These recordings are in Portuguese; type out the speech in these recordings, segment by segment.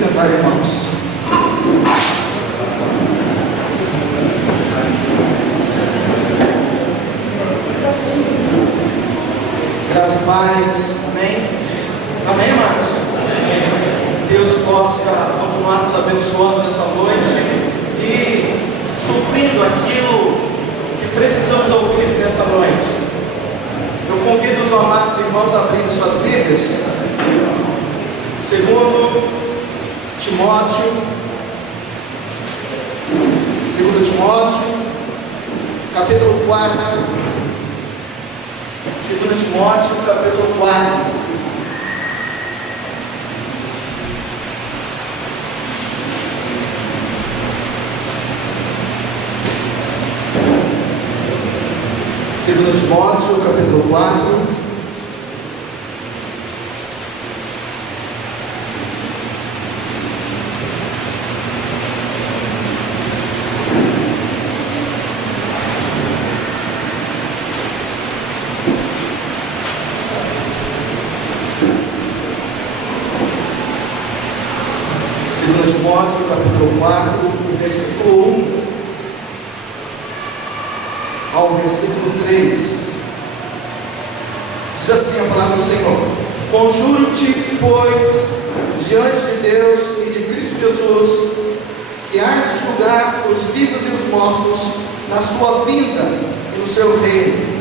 sentar, irmãos. Graça e paz, amém? Amém, irmãos? Deus possa continuar nos abençoando nessa noite e suprindo aquilo que precisamos ouvir nessa noite. Eu convido os amados irmãos a abrirem suas Bíblias. Segundo Timóteo, capítulo 4. 2 Timóteo, capítulo 4. Segundo Timóteo, capítulo 4. Segundo Timóteo, capítulo 4, versículo 1 ao versículo 3, diz assim a palavra do Senhor: Conjuro-te, pois, diante de Deus e de Cristo Jesus, que há de julgar os vivos e os mortos na sua vinda e no seu reino.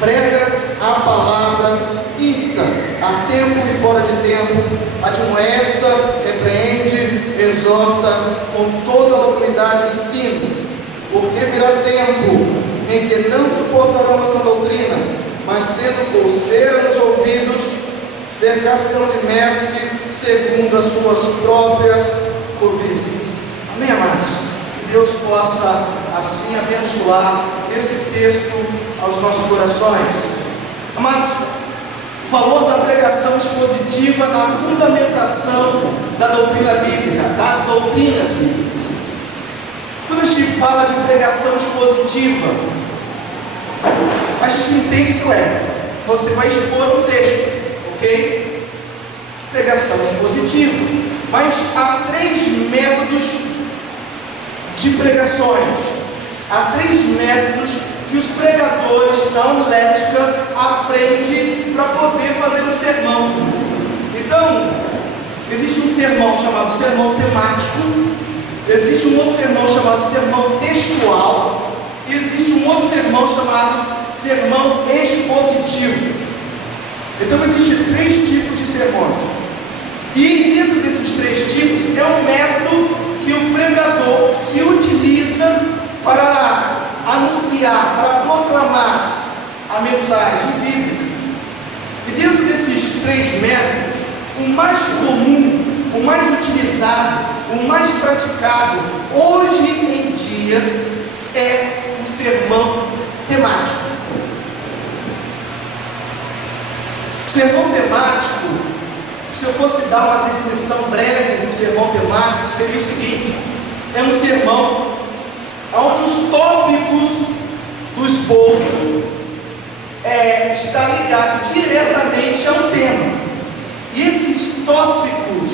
Prega a palavra, insta a tempo e fora de tempo, admoesta, repreende, exorta com toda a humildade e ensino, porque virá tempo em que não suportarão essa doutrina, mas tendo pulseira nos ouvidos, cercar-se-ão de mestre segundo as suas próprias cobiças. Amém, amados? Que Deus possa assim abençoar esse texto aos nossos corações. Amados, o valor da pregação expositiva na fundamentação da doutrina bíblica, das doutrinas bíblicas. Quando a gente fala de pregação expositiva, a gente entende isso você vai expor um texto, ok? Pregação expositiva. Mas há 3 métodos de pregações. Há 3 métodos que os pregadores da homilética aprendem para poder fazer um sermão. Então, existe um sermão chamado sermão temático, existe um outro sermão chamado sermão textual, e existe um outro sermão chamado sermão expositivo. Então existem 3 tipos de sermões, e dentro desses 3 tipos é um método que o pregador se utiliza para anunciar, para proclamar a mensagem bíblica. E dentro desses 3 métodos, o mais comum, o mais utilizado, o mais praticado hoje em dia é o sermão temático. O sermão temático, se eu fosse dar uma definição breve do sermão temático, seria o seguinte: é um sermão onde os tópicos do esboço está ligado diretamente a um tema. E esses tópicos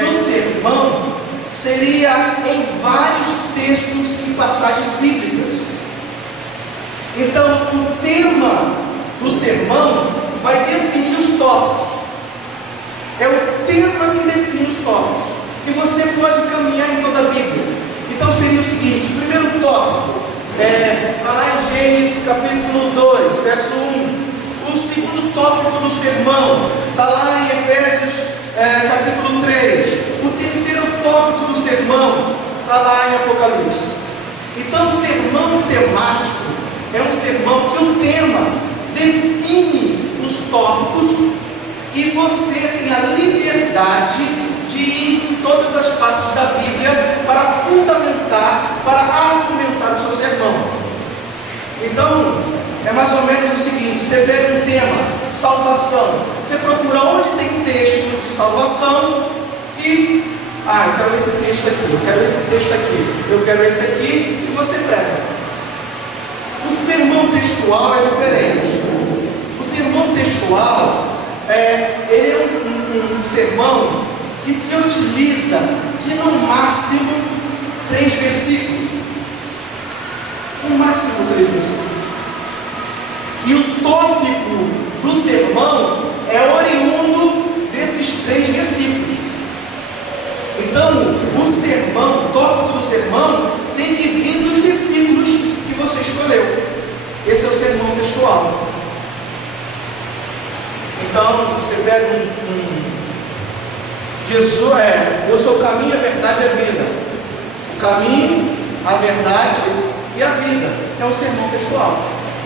do sermão seria em vários textos e passagens bíblicas. Então, o tema do sermão vai definir os tópicos. É o tema que define os tópicos. E você pode caminhar em toda a Bíblia. Então seria o seguinte: primeiro tópico, lá em Gênesis capítulo 2, verso 1. O segundo tópico do sermão está lá em Efésios capítulo 3. O terceiro tópico do sermão está lá em Apocalipse. Então o sermão temático é um sermão que o tema define os tópicos e você tem a liberdade de ir em todas as partes da Bíblia para fundamentar, para argumentar o seu sermão. Então, é mais ou menos o seguinte: você pega um tema, salvação, você procura onde tem texto de salvação e, eu quero esse texto aqui, eu quero esse texto aqui, eu quero esse aqui, e você prega. O sermão textual é diferente. O sermão textual, ele é um sermão que se utiliza de no máximo 3 versículos. No máximo 3 versículos. E o tópico do sermão é oriundo desses 3 versículos. Então, o sermão, o tópico do sermão, tem que vir dos versículos que você escolheu. Esse é o sermão textual. Então, você pega Jesus eu sou o caminho, a verdade e a vida. O caminho, a verdade e a vida. É um sermão textual.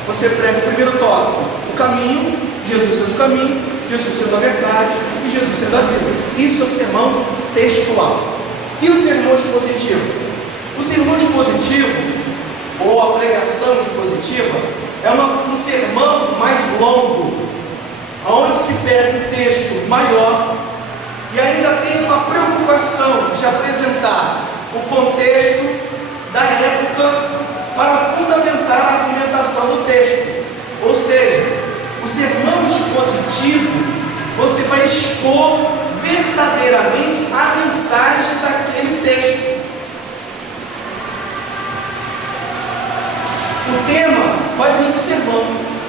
Você prega o primeiro tópico, o caminho, Jesus sendo o caminho, Jesus sendo a verdade e Jesus sendo a vida. Isso é um sermão textual. E o sermão expositivo? O sermão expositivo, ou a pregação expositiva, é um sermão mais longo, onde se pega um texto maior e ainda tem uma preocupação de apresentar o contexto da época para fundamentar a argumentação do texto. Ou seja, o sermão expositivo, você vai expor verdadeiramente a mensagem daquele texto. O tema vai vir do sermão,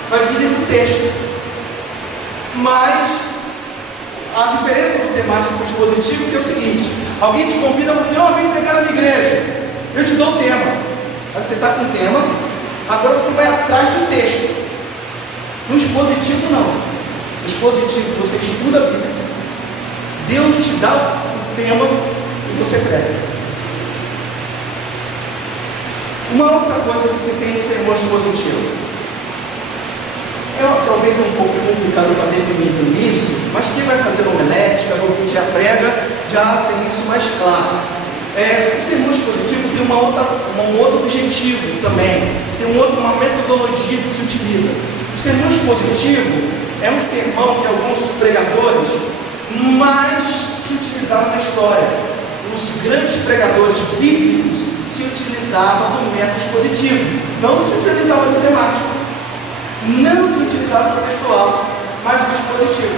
vai vir desse texto. Mas a diferença do temático para o expositivo é o seguinte: alguém te convida, você, vem pregar na minha igreja, eu te dou o tema. Aí você está com o tema, agora você vai atrás do texto. No expositivo não. No expositivo você estuda a Bíblia, Deus te dá o tema e você prega. Uma outra coisa que você tem no sermão expositivo, talvez é um pouco complicado para definir no início, mas quem vai fazer homilética ou quem já prega, já tem isso mais claro. O sermão expositivo tem um outro objetivo também, tem uma metodologia que se utiliza. O sermão expositivo é um sermão que alguns pregadores mais se utilizaram na história. Os grandes pregadores bíblicos se utilizavam do método expositivo, não se utilizavam de temático, não se utilizava do textual, mas do expositivo.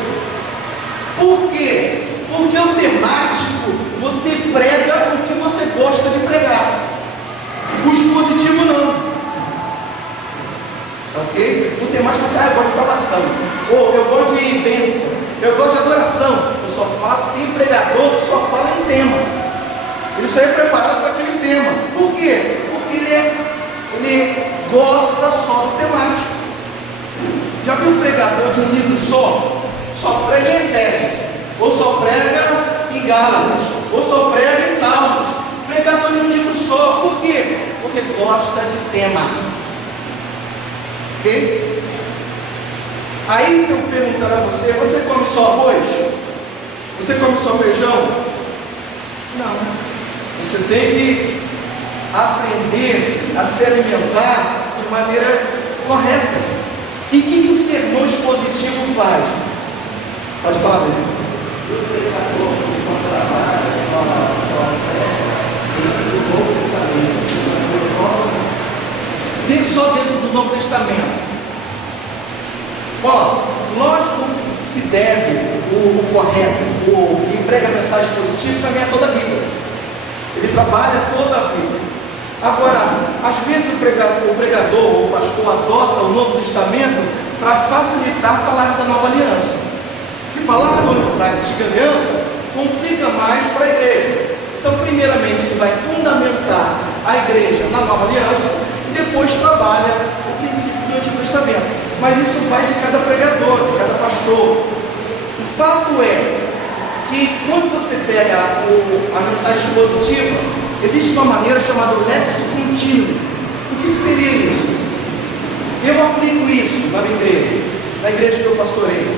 Por quê? Porque o temático, você prega o que você gosta de pregar. O expositivo não. Ok? O temático você, eu gosto de salvação, ou eu gosto de bênção, eu gosto de adoração. Eu só falo, tem pregador que só fala em tema. Ele só é preparado para aquele tema. Por quê? Porque ele gosta só do temático. Já viu o pregador de um livro só prega em Efésios, ou só prega em Gálatas, ou só prega em Salmos? Pregador de um livro só. Por quê? Porque gosta de tema. Ok? Aí se eu perguntar a você, você come só arroz? Você come só feijão? Não. Você tem que aprender a se alimentar de maneira correta. E o que o sermão expositivo faz? Pode falar bem. Só dentro do Novo Testamento. Lógico que se deve o correto, quem prega a mensagem positiva caminha toda a Bíblia. Ele trabalha toda a Bíblia. Agora, às vezes o pregador ou o pastor adota o Novo Testamento para facilitar falar da Nova Aliança. Que falar da Antiga Aliança complica mais para a igreja. Então, primeiramente, ele vai fundamentar a igreja na Nova Aliança e depois trabalha o princípio do Antigo Testamento. Mas isso vai de cada pregador, de cada pastor. O fato é que quando você pega a mensagem expositiva, existe uma maneira chamada lexo contínuo. O que seria isso? Eu aplico isso na minha igreja, na igreja que eu pastoreio.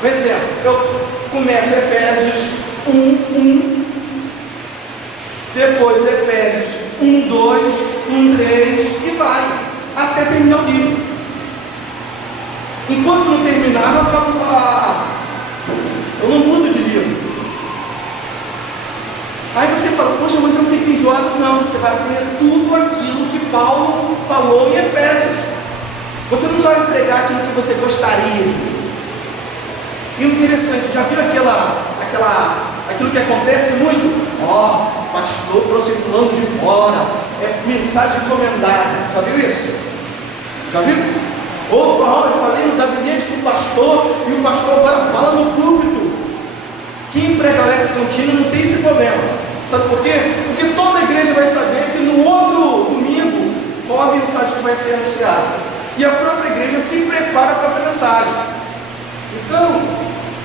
Por exemplo, eu começo Efésios 1:1, depois Efésios 1:2, 1:3 e vai até terminar o livro. Enquanto não terminar, eu acabo eu não mudo de livro. Aí você fala, poxa, mas não fica enjoado. Não, você vai aprender tudo aquilo que Paulo falou em Efésios. Você não vai pregar aquilo que você gostaria. E o interessante, já viu aquela Aquilo que acontece muito, o pastor trouxe fulano de fora, é mensagem encomendada. Já viu isso? Já viu? Opa, eu falei no gabinete do pastor e o pastor agora fala no púlpito. Quem prega Alex Contínuo não tem esse problema. Sabe por quê? Porque toda a igreja vai saber que no outro domingo qual a mensagem que vai ser anunciada. E a própria igreja se prepara para essa mensagem. Então,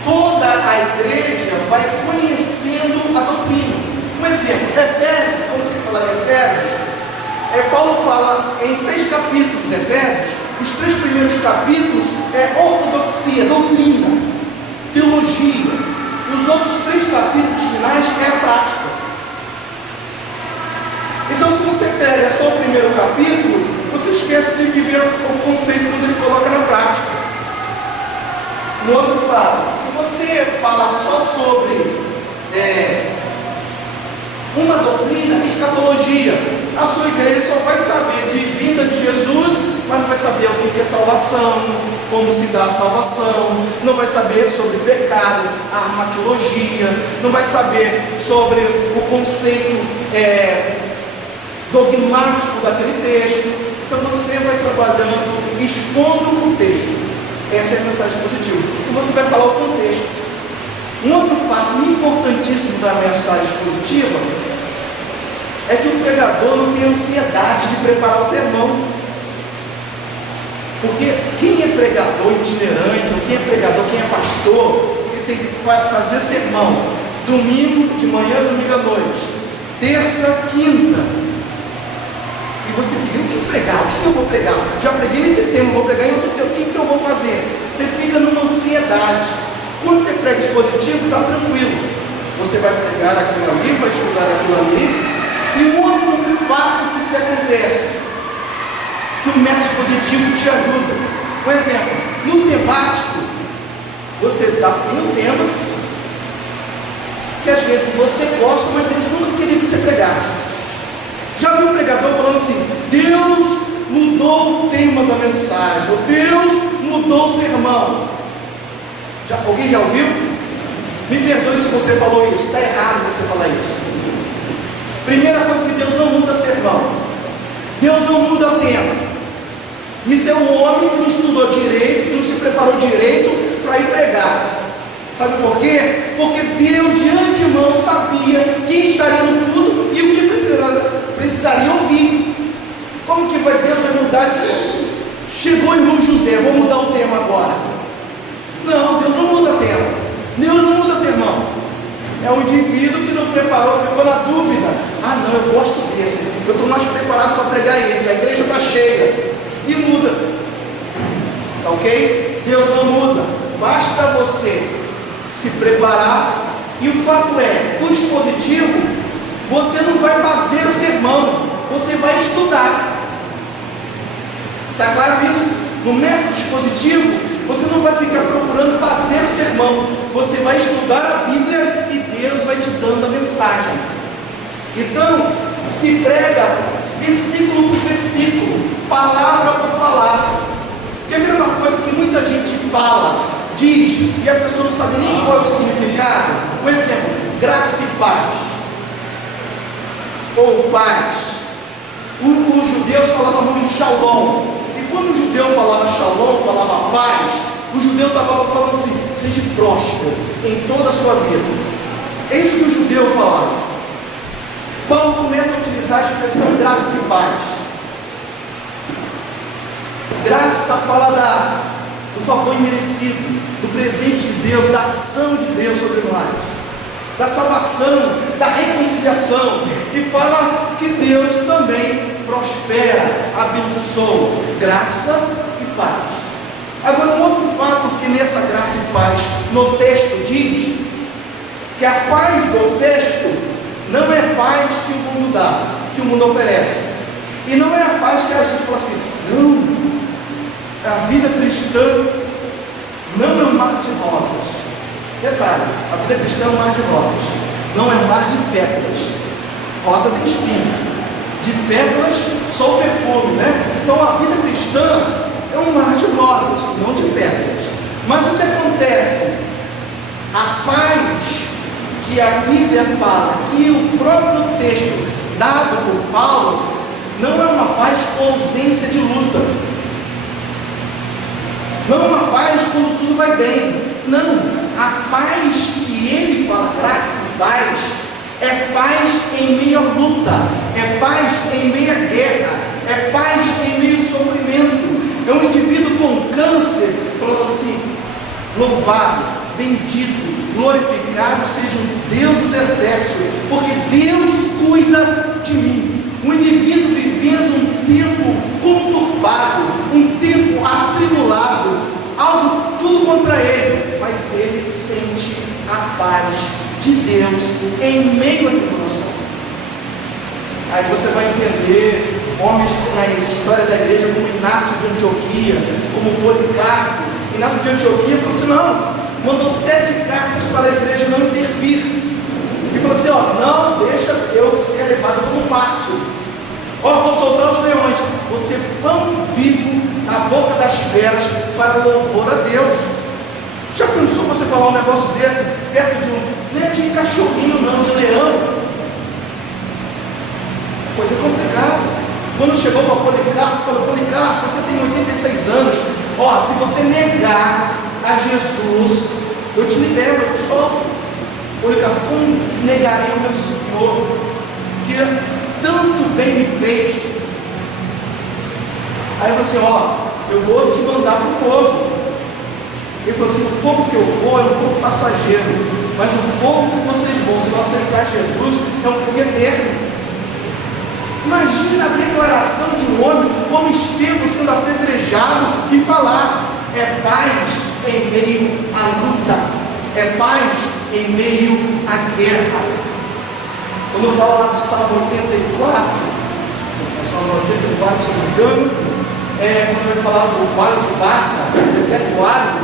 toda a igreja vai conhecendo a doutrina. Um exemplo, Efésios, quando você falar em Efésios, Paulo fala em 6 capítulos, Efésios. Os 3 primeiros capítulos é ortodoxia, doutrina, teologia. Os outros 3 capítulos finais é a prática. Então, se você pega só o primeiro capítulo, você esquece de viver o conceito quando ele coloca na prática. No outro fala, se você fala só sobre uma doutrina, escatologia, a sua igreja só vai saber de vinda de Jesus, mas não vai saber o que é salvação, como se dá a salvação, não vai saber sobre pecado, a armatologia, não vai saber sobre o conceito dogmático daquele texto. Então você vai trabalhando, expondo o texto. Essa é a mensagem positiva. E você vai falar o contexto. Um outro fato importantíssimo da mensagem positiva é que o pregador não tem ansiedade de preparar o sermão. Porque quem é pregador itinerante, ou quem é pregador, quem é pastor, ele tem que fazer sermão domingo de manhã, domingo à noite, terça, quinta. E você fica, o que pregar? O que eu vou pregar? Já preguei nesse tema, vou pregar em outro tema, o que eu vou fazer? Você fica numa ansiedade. Quando você prega expositivo, está tranquilo. Você vai pregar aquilo ali, vai estudar aquilo ali. E um outro fato que se acontece, que o método expositivo te ajuda. Um exemplo, no temático, você tem um tema que às vezes você gosta, mas Deus nunca queria que você pregasse. Já viu o pregador falando assim, Deus mudou o tema da mensagem, ou Deus mudou o sermão? Alguém já ouviu? Me perdoe se você falou isso, está errado você falar isso. Primeira coisa, que Deus não muda sermão, Deus não muda o tema. Isso é um homem que não estudou direito, que não se preparou direito para ir pregar. Sabe por quê? Porque Deus de antemão sabia quem estaria no culto e o que precisaria ouvir. Como que Deus vai mudar? Chegou o irmão José, vou mudar o tema agora. Não, Deus não muda tema. Deus não muda sermão. É um indivíduo que não preparou, ficou na dúvida. Ah não, eu gosto desse, eu estou mais preparado para pregar esse, a igreja está cheia. E muda. Tá ok? Deus não muda. Basta você se preparar. E o fato é, o expositivo, você não vai fazer o sermão, você vai estudar. Está claro isso? No método expositivo, você não vai ficar procurando fazer o sermão, você vai estudar a Bíblia e Deus vai te dando a mensagem. Então, se prega versículo por versículo, palavra por palavra. Quer ver uma coisa que muita gente fala, diz, e a pessoa não sabe nem qual é o significado? Um exemplo, graça e paz, ou paz. Os judeus falavam muito shalom. E quando o judeu falava shalom, falava paz, o judeu estava falando assim, seja próspero em toda a sua vida. É isso que o judeu falava. Paulo começa a utilizar a expressão graça e paz. Graça fala do favor imerecido, do presente de Deus, da ação de Deus sobre nós, da salvação, da reconciliação, e fala que Deus também prospera, abençoa, graça e paz. Agora, um outro fato que nessa graça e paz no texto diz, que a paz do texto não é paz que o mundo dá, que o mundo oferece, e não é a paz que a gente fala assim, não, a vida cristã não é um mar de rosas. Detalhe, a vida cristã é um mar de rosas, não é um mar de pétalas. Rosa tem espinho, de pétalas só o perfume, né? Então a vida cristã é um mar de rosas, não de pétalas. Mas o que acontece? A paz que a Bíblia fala, que o próprio texto dado por Paulo, não é uma paz com ausência de luta, não é uma paz quando tudo vai bem, não, a paz que ele fala, graça e paz, é paz em meio à luta, é paz em meio à guerra, é paz em meio ao sofrimento. É um indivíduo com câncer falando assim: louvado, bendito, glorificado seja o Deus dos exércitos, porque Deus cuida de mim. Um indivíduo vivendo um tempo conturbado, um tempo atribulado, algo tudo contra ele, mas ele sente a paz de Deus em meio à tribulação. Aí você vai entender homens na história da igreja como Inácio de Antioquia, como Policarpo. Inácio de Antioquia falou assim: não, mandou 7 cartas para a igreja não intervir, e falou assim: ó, não deixa eu ser levado como mártir, ó, vou soltar os leões, vou ser pão vivo na boca das feras para louvor a Deus. Já pensou você falar um negócio desse perto de não é de cachorrinho não, de leão? Coisa complicada. Quando chegou para Policarpo, falou: Policarpo, você tem 86 anos, ó, se você negar a Jesus, eu te libero, eu te solto. Policarpo: como negarei ao meu Senhor, que tanto bem me fez? Aí ele falou assim: ó, eu vou te mandar para o fogo. Ele falou assim: o fogo que eu vou é um fogo passageiro, mas o fogo que vocês vão, se não aceitar Jesus, é um fogo eterno. Imagina a declaração de um homem como Estevão sendo apedrejado e falar: é paz em meio à luta, é paz em meio à guerra. Quando fala lá do Salmo 84, o Salmo 84, se não me engano, quando ele fala do vale de Baca, deserto árido,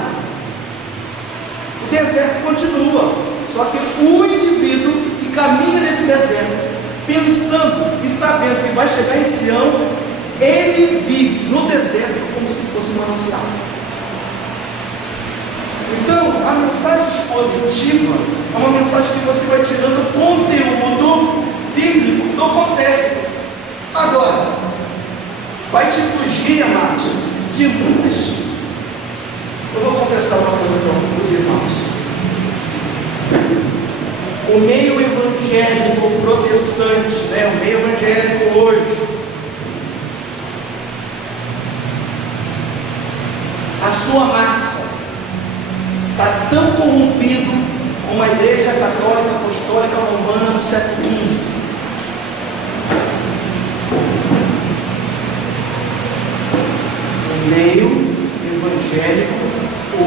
o deserto continua, só que o indivíduo que caminha nesse deserto, pensando e sabendo que vai chegar em Sião, ele vive no deserto como se fosse manancial. Então, a mensagem expositiva é uma mensagem que você vai tirando conteúdo bíblico do contexto. Agora, vai te fugir, amados, de muitas. Eu vou confessar uma coisa para os irmãos. O meio evangélico protestante, o meio evangélico hoje, a sua massa está tão corrompido como a Igreja Católica Apostólica Romana no século XV. O meio evangélico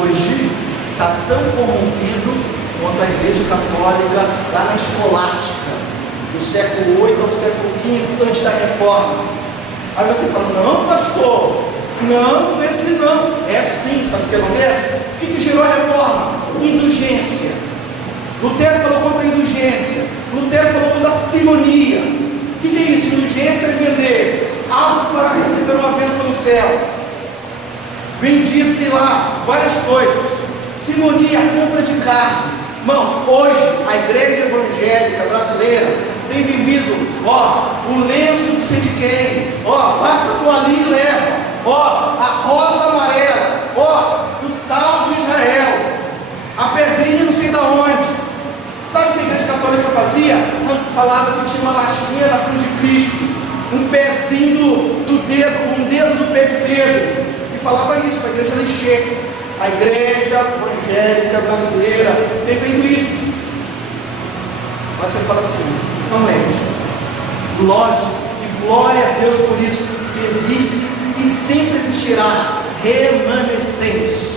hoje está tão corrompido quanto a Igreja Católica lá na Escolástica, do século VIII ao século XV, antes da Reforma. Aí você fala: não, pastor, não é assim não. É assim, sabe o que acontece? O que gerou a Reforma? Indulgência. Lutero falou contra a indulgência. Lutero falou contra a simonia. O que é isso? Indulgência é vender algo para receber uma bênção no céu. Vendia-se lá várias coisas. Simonia, compra de carne. Irmãos, hoje a igreja evangélica brasileira tem vivido, o lenço de sei de quem, passa a toalhinha e leva, a rosa amarela, do sal de Israel, a pedrinha não sei da onde. Sabe o que a igreja católica fazia? Falava que tinha uma lasquinha na cruz de Cristo, um pezinho do dedo, um dedo do pé de Pedro, e falava isso para a igreja lixê. A igreja evangélica brasileira tem feito isso. Mas você fala assim: não é isso. Lógico, e glória a Deus por isso, que existe e sempre existirá remanescentes.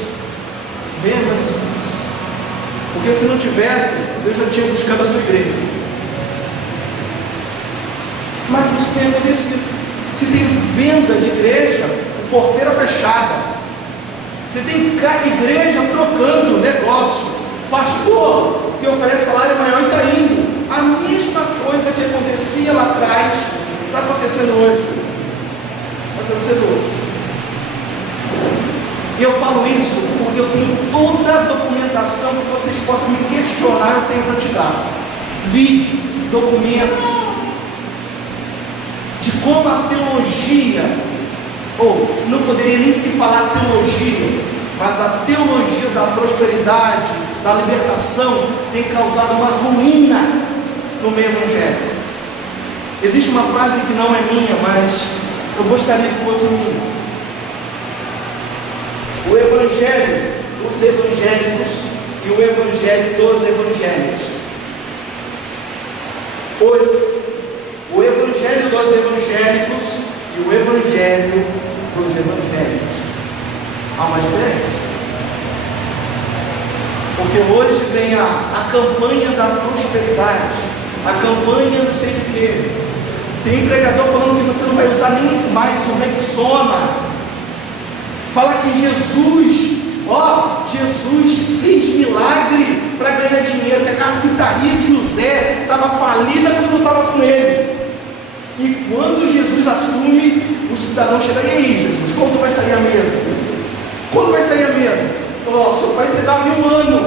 Porque se não tivesse, Deus já tinha buscado a sua igreja. Mas isso tem acontecido. Se tem venda de igreja, porteira fechada. Você tem igreja trocando negócio. Pastor, que oferece salário maior e está indo. A mesma coisa que acontecia lá atrás está acontecendo hoje. E eu falo isso porque eu tenho toda a documentação fundamentação que vocês possam me questionar, eu tenho para te dar. Vídeo, documento, de como a teologia, ou não poderia nem se falar teologia, mas a teologia da prosperidade, da libertação, tem causado uma ruína no meio evangélico. Existe uma frase que não é minha, mas eu gostaria que fosse minha. O evangelho dos evangélicos e o evangelho dos evangélicos. O evangelho dos evangélicos e o evangelho dos evangélicos. Há uma diferença. Porque hoje vem a campanha da prosperidade, a campanha não sei de quê. Tem pregador falando que você não vai usar nem mais o Rexona. Fala que Jesus fez milagre para ganhar dinheiro, que a carpintaria de José estava falida quando estava com ele. E quando Jesus assume, o cidadão chega: e aí, Jesus, quando vai sair a mesa? Quando vai sair a mesa? Seu pai entregava em 1 ano.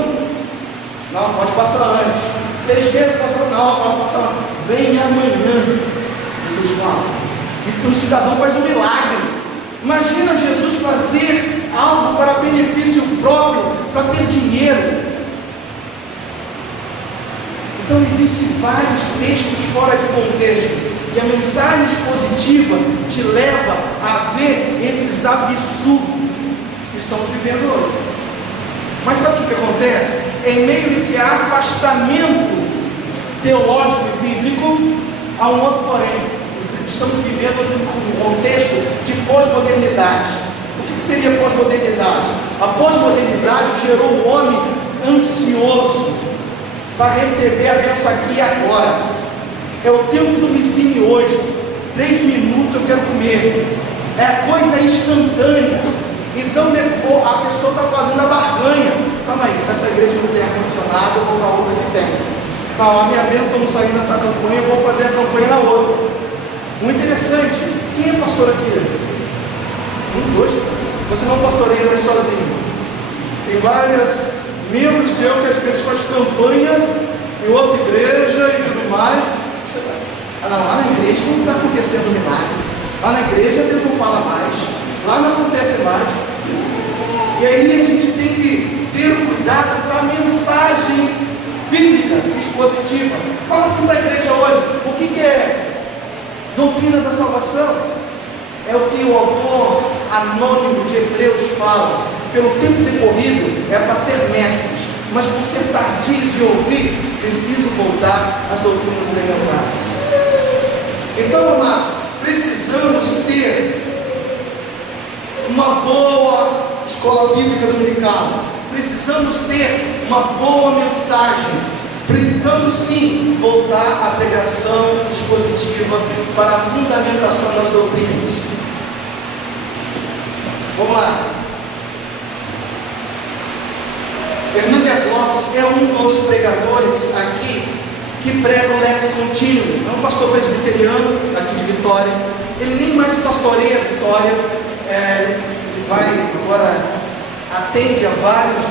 Não, pode passar antes. 6 meses, não, pode passar antes. Vem amanhã, Jesus fala. E o cidadão faz um milagre. Imagina Jesus fazer algo para benefício próprio, para ter dinheiro. Então existem vários textos fora de contexto, e a mensagem expositiva te leva a ver esses absurdos que estamos vivendo hoje. Mas sabe o que acontece? Em meio a esse afastamento teológico e bíblico, há um outro porém. Estamos vivendo um contexto de pós-modernidade. O que seria pós-modernidade? A pós-modernidade gerou o homem ansioso para receber a bênção aqui e agora. É o tempo do me ensine hoje. 3 minutos eu quero comer. É a coisa instantânea. Então a pessoa está fazendo a barganha. Calma aí, se essa igreja não tem ar-condicionado, eu vou para outra que tem. Não, a minha bênção não saiu nessa campanha, eu vou fazer a campanha na outra. O interessante, quem é pastor aqui? Dois. Você não pastoreia mais sozinho. Tem vários membros seus que às vezes faz campanha em outra igreja e tudo mais. Lá na igreja não está acontecendo milagre. Lá na igreja Deus não fala mais. Lá não acontece mais. E aí a gente tem que ter cuidado para a mensagem bíblica expositiva. Fala assim para a igreja hoje. O que é doutrina da salvação? É o que o autor anônimo de Hebreus fala. Pelo tempo decorrido é para ser mestres, mas por ser tardios de ouvir, preciso voltar às doutrinas elementares. Então, amados, precisamos ter uma boa escola bíblica dominical, precisamos ter uma boa mensagem. Precisamos sim voltar à pregação expositiva para a fundamentação das doutrinas. Vamos lá. Hernandes Lopes é um dos pregadores aqui que prega o lex contínuo. É um pastor presbiteriano aqui de Vitória. Ele nem mais pastoreia Vitória. Ele vai agora, atende a vários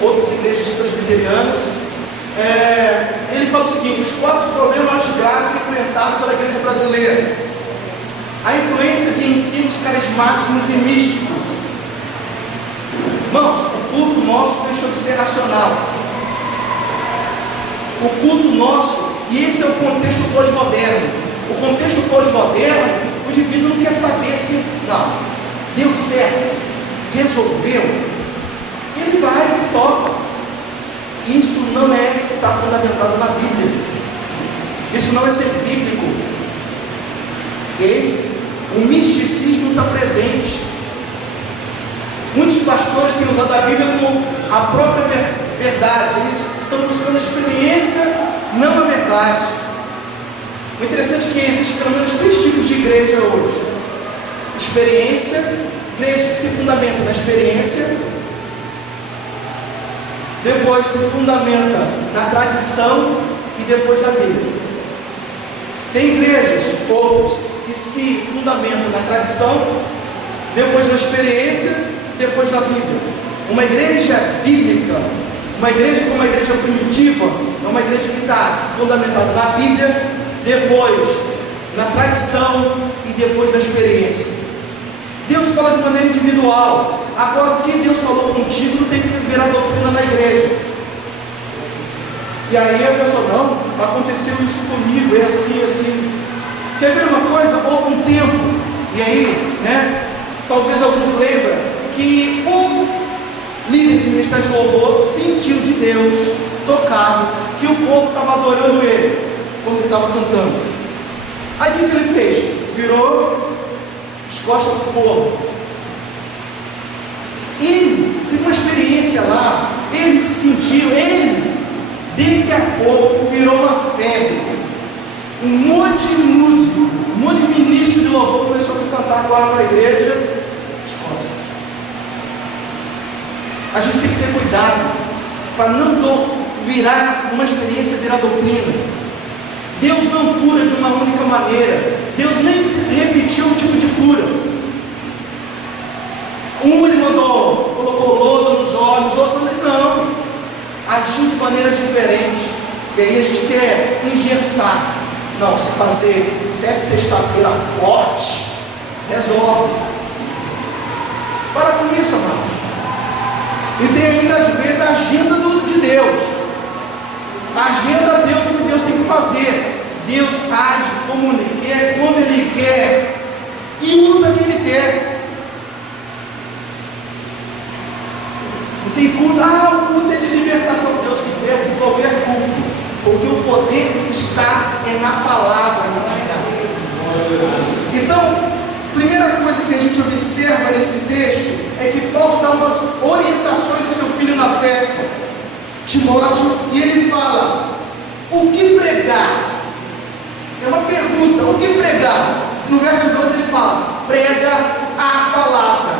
outras igrejas presbiterianas. Ele fala o seguinte: os 4 problemas graves enfrentados pela igreja brasileira: a influência de ensinos carismáticos e místicos. Irmãos, o culto nosso deixou de ser racional. O culto nosso, e esse é o contexto pós-moderno. O contexto pós-moderno, o indivíduo não quer saber se não, deu certo, resolveu, ele vai, ele topa. Isso não é estar fundamentado na Bíblia. Isso não é ser bíblico. Okay? O misticismo está presente. Muitos pastores têm usado a Bíblia como a própria verdade. Eles estão buscando a experiência, não a verdade. O interessante é que existem pelo menos 3 tipos de igreja hoje: experiência, igreja que se fundamenta na experiência, depois se fundamenta na tradição e depois na Bíblia. Tem igrejas, outras, que se fundamentam na tradição, depois na experiência, depois na Bíblia. Uma igreja bíblica Uma igreja como a igreja primitiva é uma igreja que está fundamentada na Bíblia, depois na tradição e depois na experiência. Deus fala de maneira individual. Agora, o que Deus falou contigo não tem que virar doutrina na igreja. E aí a pessoa, não, aconteceu isso comigo, é assim, assim. Quer ver uma coisa? Houve um tempo, e aí, talvez alguns lembram, que um líder de ministério de louvor sentiu de Deus, tocado, que o povo estava adorando ele, quando ele estava cantando. Aí o que ele fez? Virou as costas para o povo. Ele teve uma experiência lá, ele se sentiu, daqui a pouco virou uma febre. Um monte de músico, um monte de ministro de louvor começou a cantar agora na igreja, as costas. A gente tem que ter cuidado para não virar uma experiência, virar doutrina. Deus não cura de uma única maneira. Deus nem repetiu o tipo de cura. Ele mandou, colocou lodo nos olhos, outro não. Agiu de maneira diferente. E aí a gente quer engessar. Não, se fazer 7 sexta-feira forte, resolve. Para com isso, amados. E tem ainda às vezes a agenda de Deus. A agenda de Deus é o que Deus tem que fazer. Deus age como Ele quer, quando Ele quer, e usa quem Ele quer. Não tem culto, o culto é de libertação. Deus que quer de qualquer culto, porque o poder está na palavra. Então, primeira coisa que a gente observa nesse texto é que Paulo dá umas orientações a seu filho na fé, Timóteo, e ele fala: o que pregar? É uma pergunta, o que pregar? No verso 12 ele fala: prega a palavra.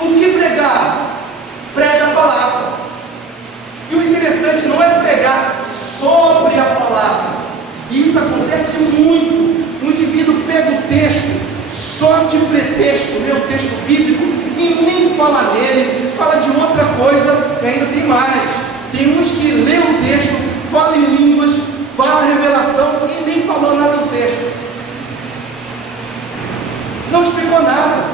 O que pregar? Prega a palavra. E o interessante não é pregar sobre a palavra. Isso acontece muito. O indivíduo pega o texto só de pretexto, lê o texto bíblico e nem fala nele, fala de outra coisa, e ainda tem mais. Tem uns que lê o texto, fala em línguas, fala a revelação e nem falou nada do texto. Não explicou nada.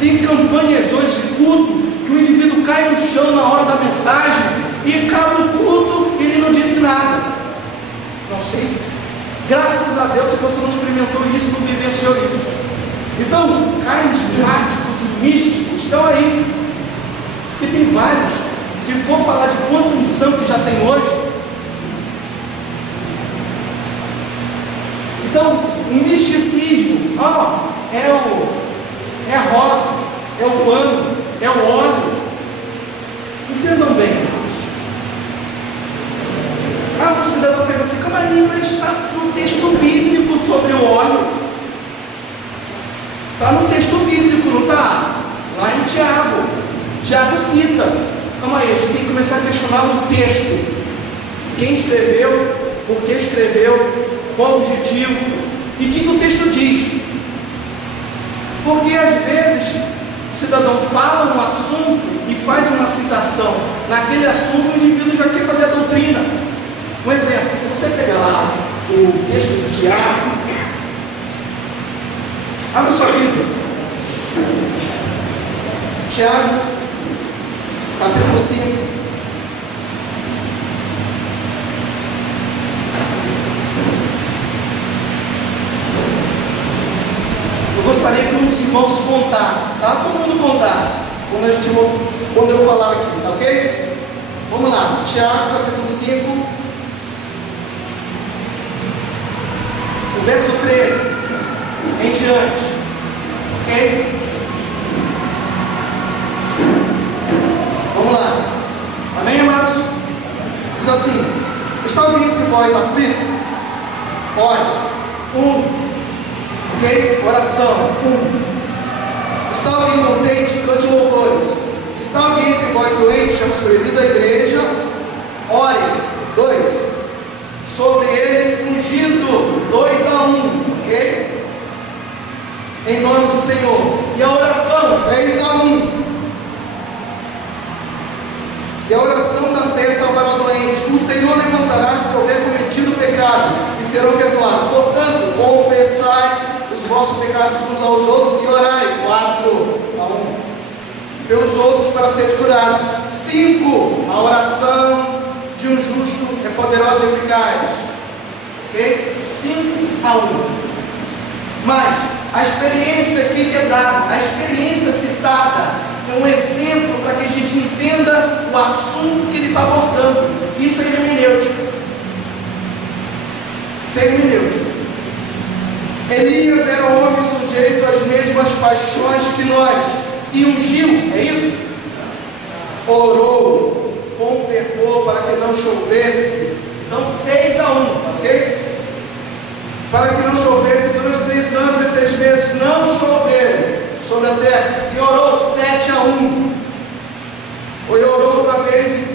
Tem campanhas hoje de culto que o indivíduo cai no chão na hora da mensagem e acaba o culto e ele não disse nada. Não sei. Graças a Deus, se você não experimentou isso, não vivenciou isso. Então, carismáticos e místicos estão aí. E tem vários. Se for falar de quanta unção que já tem hoje. Então, o misticismo, é a rosa, é o pano, é o óleo. Entendam bem, irmãos. Um cidadão pega assim: camarim, mas está no texto bíblico sobre o óleo. Está no texto bíblico, não está? Lá em Tiago. Tiago cita. Calma aí, a gente tem que começar a questionar o texto. Quem escreveu, por que escreveu, qual o objetivo e o que o texto diz. Porque às vezes o cidadão fala um assunto e faz uma citação. Naquele assunto o indivíduo já quer fazer a doutrina. Um exemplo, se você pegar lá o texto de Tiago, abre sua Bíblia. Tiago, capítulo 5. Eu gostaria que os irmãos contassem, tá? Todo mundo contasse quando eu falar aqui, tá ok? Vamos lá, Tiago, capítulo 5. O verso 13 em diante, ok? Vamos lá, amém, amados? Diz assim: está alguém entre vós aflito? Ore. Ok? Oração. Está alguém contente? Cante louvores. Está alguém entre vós doente? Chama-se proibido da igreja. Ore. 2. Sobre ele ungido. 2-1. Ok? Em nome do Senhor. E a oração? 3-1. E a oração da fé salvará o doente. O Senhor levantará se houver cometido pecado, e serão perdoados. Portanto, confessai os vossos pecados uns aos outros e orai. 4-1. Pelos outros para serem curados. 5. A oração de um justo é poderosa e eficaz. Ok? 5-1. Mas a experiência aqui quebrada, a experiência citada, é um exemplo para que a gente entenda o assunto que ele está abordando. Isso é hermenêutica. Isso é hermenêutica. Elias era um homem sujeito às mesmas paixões que nós, e ungiu, é isso? Orou com fervor para que não chovesse. Então 6-1, ok? Para que não chovesse durante 3 anos e 6 meses, não choveram sobre a terra, e orou 7-1. E orou outra vez,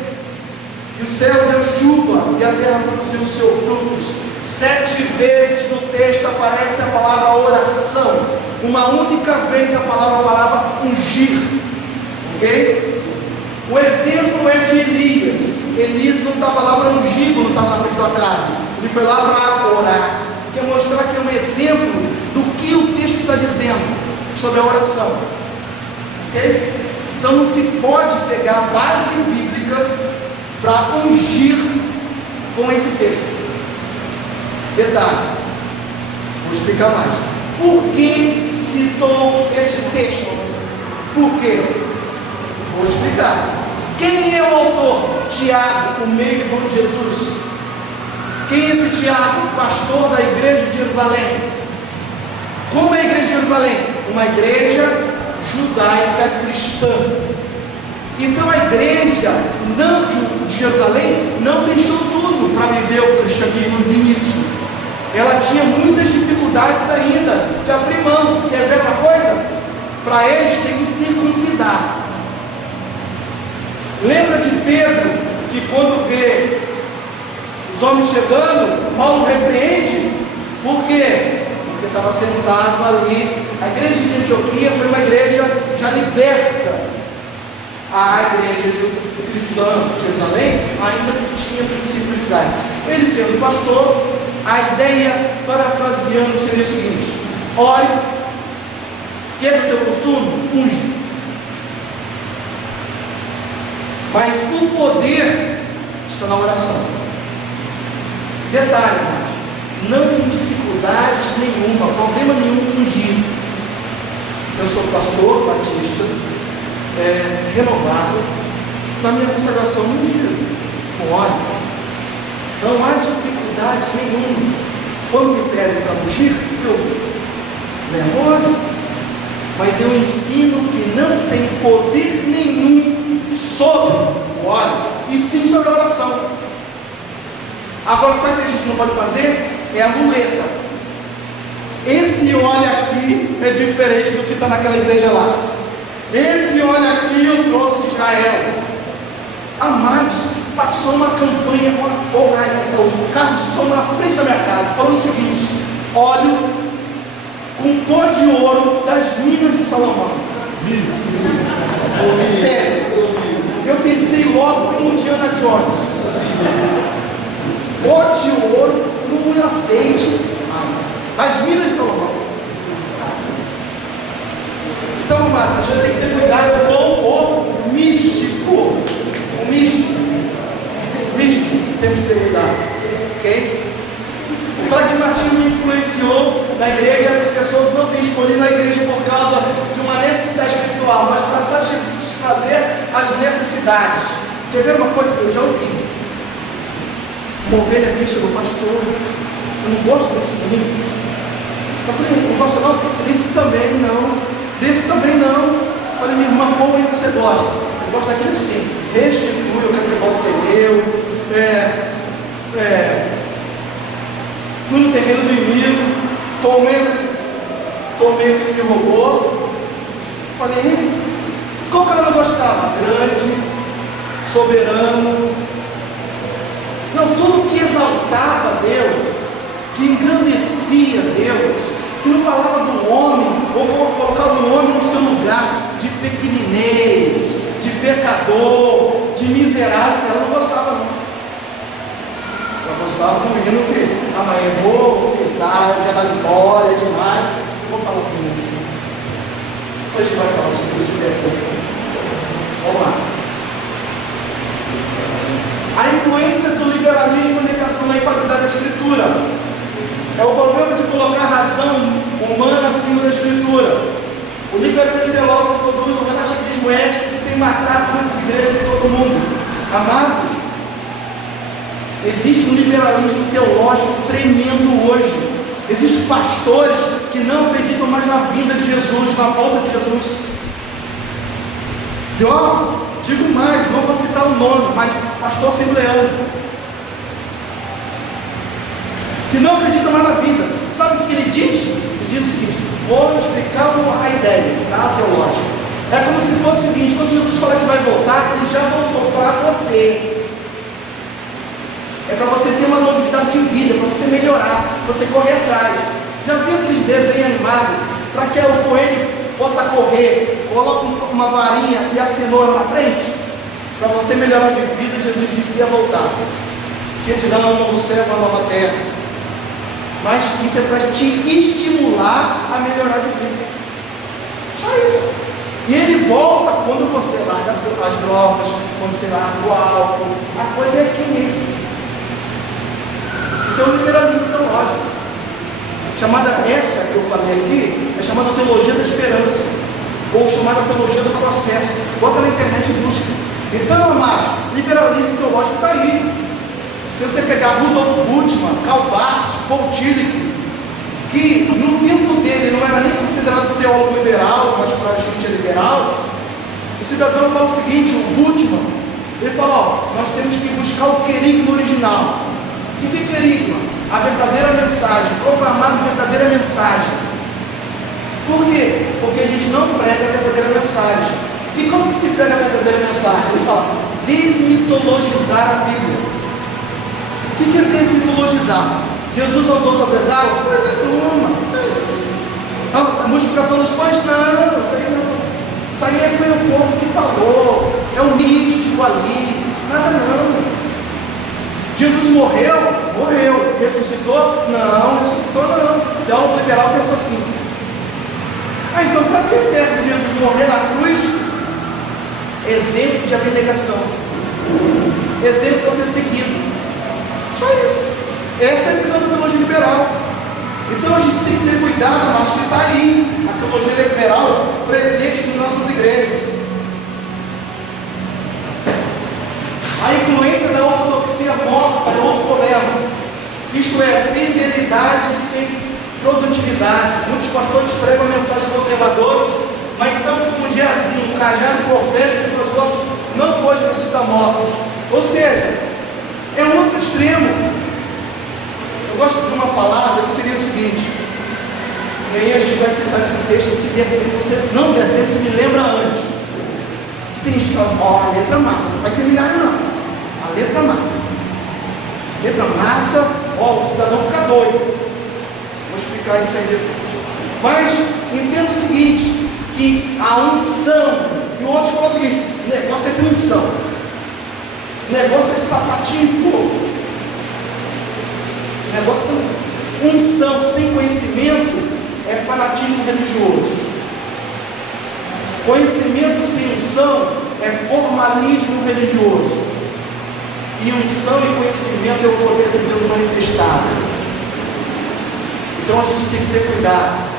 e o céu deu chuva, e a terra produziu os seus frutos. 7 vezes no texto aparece a palavra oração. Uma única vez a palavra ungir. Ok? O exemplo é de Elias. Elias não estava lá para ungir, não estava na frente da carne. Ele foi lá para orar. Quer mostrar que é um exemplo do que o texto está dizendo sobre a oração. Ok? Então não se pode pegar a base bíblica para ungir com esse texto. Detalhe, vou explicar mais. Por que citou esse texto? Por quê? Vou explicar. Quem é o autor? Tiago, o meio-irmão de Jesus. Quem é esse Tiago? Pastor da igreja de Jerusalém. Como é a igreja de Jerusalém? Uma igreja judaica cristã. Então a igreja de Jerusalém não deixou tudo para viver o cristianismo de início. Ela tinha muitas dificuldades ainda de abrir mão. Quer ver uma coisa? Para eles tinha que circuncidar. Lembra de Pedro, que quando vê os homens chegando, Paulo repreende? Por quê? Porque estava sentado ali. A igreja de Antioquia foi uma igreja já liberta. A igreja cristã de Jerusalém ainda tinha princípios de idade. Ele sendo pastor, a ideia, parafraseando, seria o seguinte: ore, e é do teu costume, unge. Mas o poder está na oração. Detalhe, não tem dificuldade nenhuma, problema nenhum ungir. Eu sou pastor batista, renovado, na minha consagração ungido, com óleo. Não há dificuldade nenhuma. Quando me pedem para ungir, eu levo óleo, mas eu ensino que não tem poder nenhum sobre o óleo, e sim sobre a oração. Agora, sabe o que a gente não pode fazer? É a muleta. Esse óleo aqui é diferente do que está naquela igreja lá. Esse óleo aqui eu trouxe de Israel. Amados, passou uma campanha, o carro de som na frente da minha casa, falando o seguinte: óleo com pó de ouro das minas de Salomão. Sério, eu pensei logo em Indiana Jones. Pó de ouro no azeite, das minas de Salomão. Então, amados, a gente tem que ter cuidado com o místico. O místico. Temos que ter cuidado. Ok? O pragmatismo influenciou na igreja. As pessoas não têm escolhido a igreja por causa de uma necessidade espiritual, mas para satisfazer as necessidades. Quer ver uma coisa que eu já ouvi? Uma ovelha aqui chegou: pastor, eu não gosto desse livro. Eu falei: não gosta não? Desse também não. Desse também não. Eu falei: minha irmã, qual livro você gosta? Eu gosto daquele assim: restitui, eu quero que volta é meu. Fui no terreno do inimigo, tomei o que me roubou. Falei: qual que ela não gostava? Grande, soberano. Não, tudo que exaltava Deus, que engrandecia Deus, que não falava do homem, ou colocava o homem no seu lugar de pequeninez, de pecador, de miserável, ela não gostava não. Ela gostava do menino que a mãe errou, pesar, já dá vitória, demais. Vou falar com ele. Hoje a gente vai falar sobre esse tempo. Vamos lá. A influência do liberalismo e negação da infalibilidade da Escritura. É o problema de colocar a razão humana acima da Escritura. O liberalismo teológico produz um relativismo ético que tem matado muitas igrejas em todo o mundo. Amados, existe um liberalismo teológico tremendo hoje. Existem pastores que não acreditam mais na vinda de Jesus, na volta de Jesus. E ó, digo mais, não vou citar o nome, mas pastor assembleano, que não acredita mais na vinda. Sabe o que ele diz? Ele diz o seguinte: vou explicar a ideia, tá, teológica. É como se fosse o seguinte: quando Jesus fala que vai voltar, ele já voltou para você. É para você ter uma novidade de vida, para você melhorar, para você correr atrás. Já viu aqueles desenhos animados? Para que o coelho possa correr, coloca uma varinha e a cenoura na frente? Para você melhorar de vida, Jesus disse que ia voltar. Que te dá um novo céu, uma nova terra. Mas isso é para te estimular a melhorar de vida. Só isso. E ele volta quando você larga as drogas, quando você larga o álcool. A coisa é aqui mesmo. Isso é um liberalismo teológico. Chamada essa que eu falei aqui, é chamada teologia da esperança, ou chamada teologia do processo. Bota na internet e busca. Então, amados, liberalismo teológico está aí. Se você pegar Rudolf Bultmann, Karl Barth, Paul Tillich, que no tempo dele não era nem considerado teólogo liberal, mas para a gente é liberal, o cidadão fala o seguinte: o Bultmann, ele fala, ó, nós temos que buscar o querigma original. O que é querigma? A verdadeira mensagem, proclamar a verdadeira mensagem. Por quê? Porque a gente não prega a verdadeira mensagem. E como que se prega a verdadeira mensagem? Ele fala, desmitologizar a Bíblia. O que é desmitologizar? Jesus andou sobre as águas? Coisa nenhuma. A multiplicação dos pães? Não, isso aí não. Isso aí foi o povo que falou. É um místico ali. Nada não. Jesus morreu? Morreu. Ressuscitou? Não, ressuscitou não. Então o liberal pensa assim. Então para que serve Jesus morrer na cruz? Exemplo de abnegação. Exemplo para ser seguido. Só isso. Essa é a visão da teologia liberal. Então a gente tem que ter cuidado, mas que está aí a teologia liberal presente nas nossas igrejas. A influência da ortodoxia morta é outro problema. Isto é, fidelidade sem produtividade. Muitos pastores pregam mensagens conservadoras, mas são como um diazinho, um cajado profético, os seus planos não pode ressuscitar mortos. Ou seja, é um outro extremo. Eu gosto de uma palavra que seria o seguinte, e aí a gente vai citar esse texto, se você não der tempo, você me lembra antes. Que tem gente que fala assim, ó, a letra mata, não faz seminário não. A letra mata. A letra mata, ó, o cidadão fica doido. Vou explicar isso aí depois. Mas entenda o seguinte, que a unção, e o outro falou o seguinte, o negócio é ter unção. O negócio é sapatinho e fogo. O negócio é unção sem conhecimento é fanatismo religioso. Conhecimento sem unção é formalismo religioso. E unção e conhecimento é o poder de Deus manifestado. Então a gente tem que ter cuidado,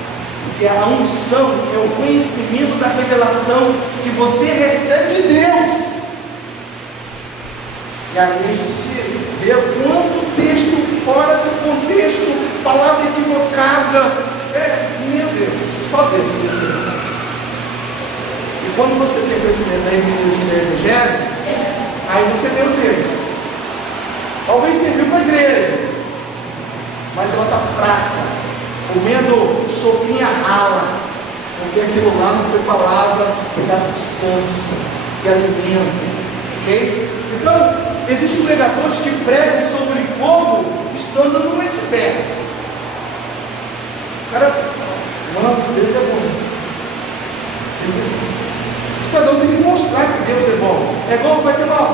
porque a unção é o conhecimento da revelação que você recebe de Deus. E aí a gente vê quanto texto fora do contexto, palavra equivocada. Meu Deus, só Deus tem que. E quando você tem conhecimento da hermenêutica da exegese, aí você vê os erros. Talvez serviu para a igreja, mas ela está fraca, comendo sopinha rala, porque aquilo lá não foi palavra que dá substância, que alimenta, ok? Então, existem pregadores que pregam sobre fogo, estando no iceberg. Cara, mano, Deus é bom. Deus é bom. O cidadão tem que mostrar que Deus é bom. É igual vai ter uma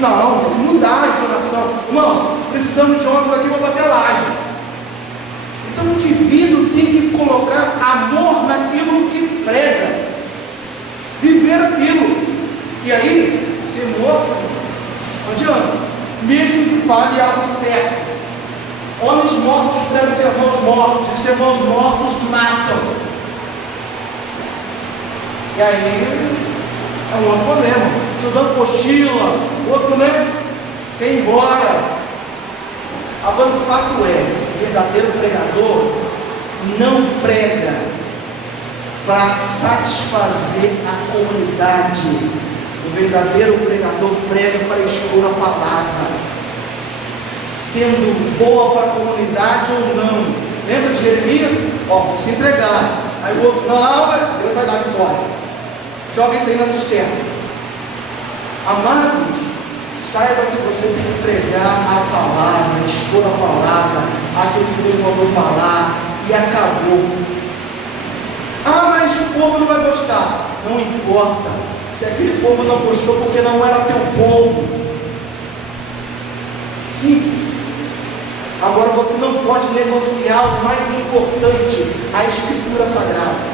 Não, tem que mudar a inclinação. Irmãos, precisamos de homens aqui para bater a laje. Então o indivíduo tem que colocar amor naquilo que prega, viver aquilo, e aí ser morto, não adianta, mesmo que fale algo certo. Homens mortos pregam sermões mortos, e sermões mortos matam. E aí é um outro problema. Estudando cochila, outro, né? Quer ir embora. Agora o fato é, o verdadeiro pregador não prega para satisfazer a comunidade. O verdadeiro pregador prega para expor a palavra, sendo boa para a comunidade ou não. Lembra de Jeremias? Ó, se entregar. Aí o outro, não, Deus vai dar vitória. Joga isso aí na cisterna. Amados, saiba que você tem que pregar a palavra, expor a palavra, aquilo que Deus mandou falar, e acabou. Ah, mas o povo não vai gostar. Não importa. Se aquele povo não gostou, porque não era teu povo. Simples. Agora você não pode negociar o mais importante, a Escritura Sagrada.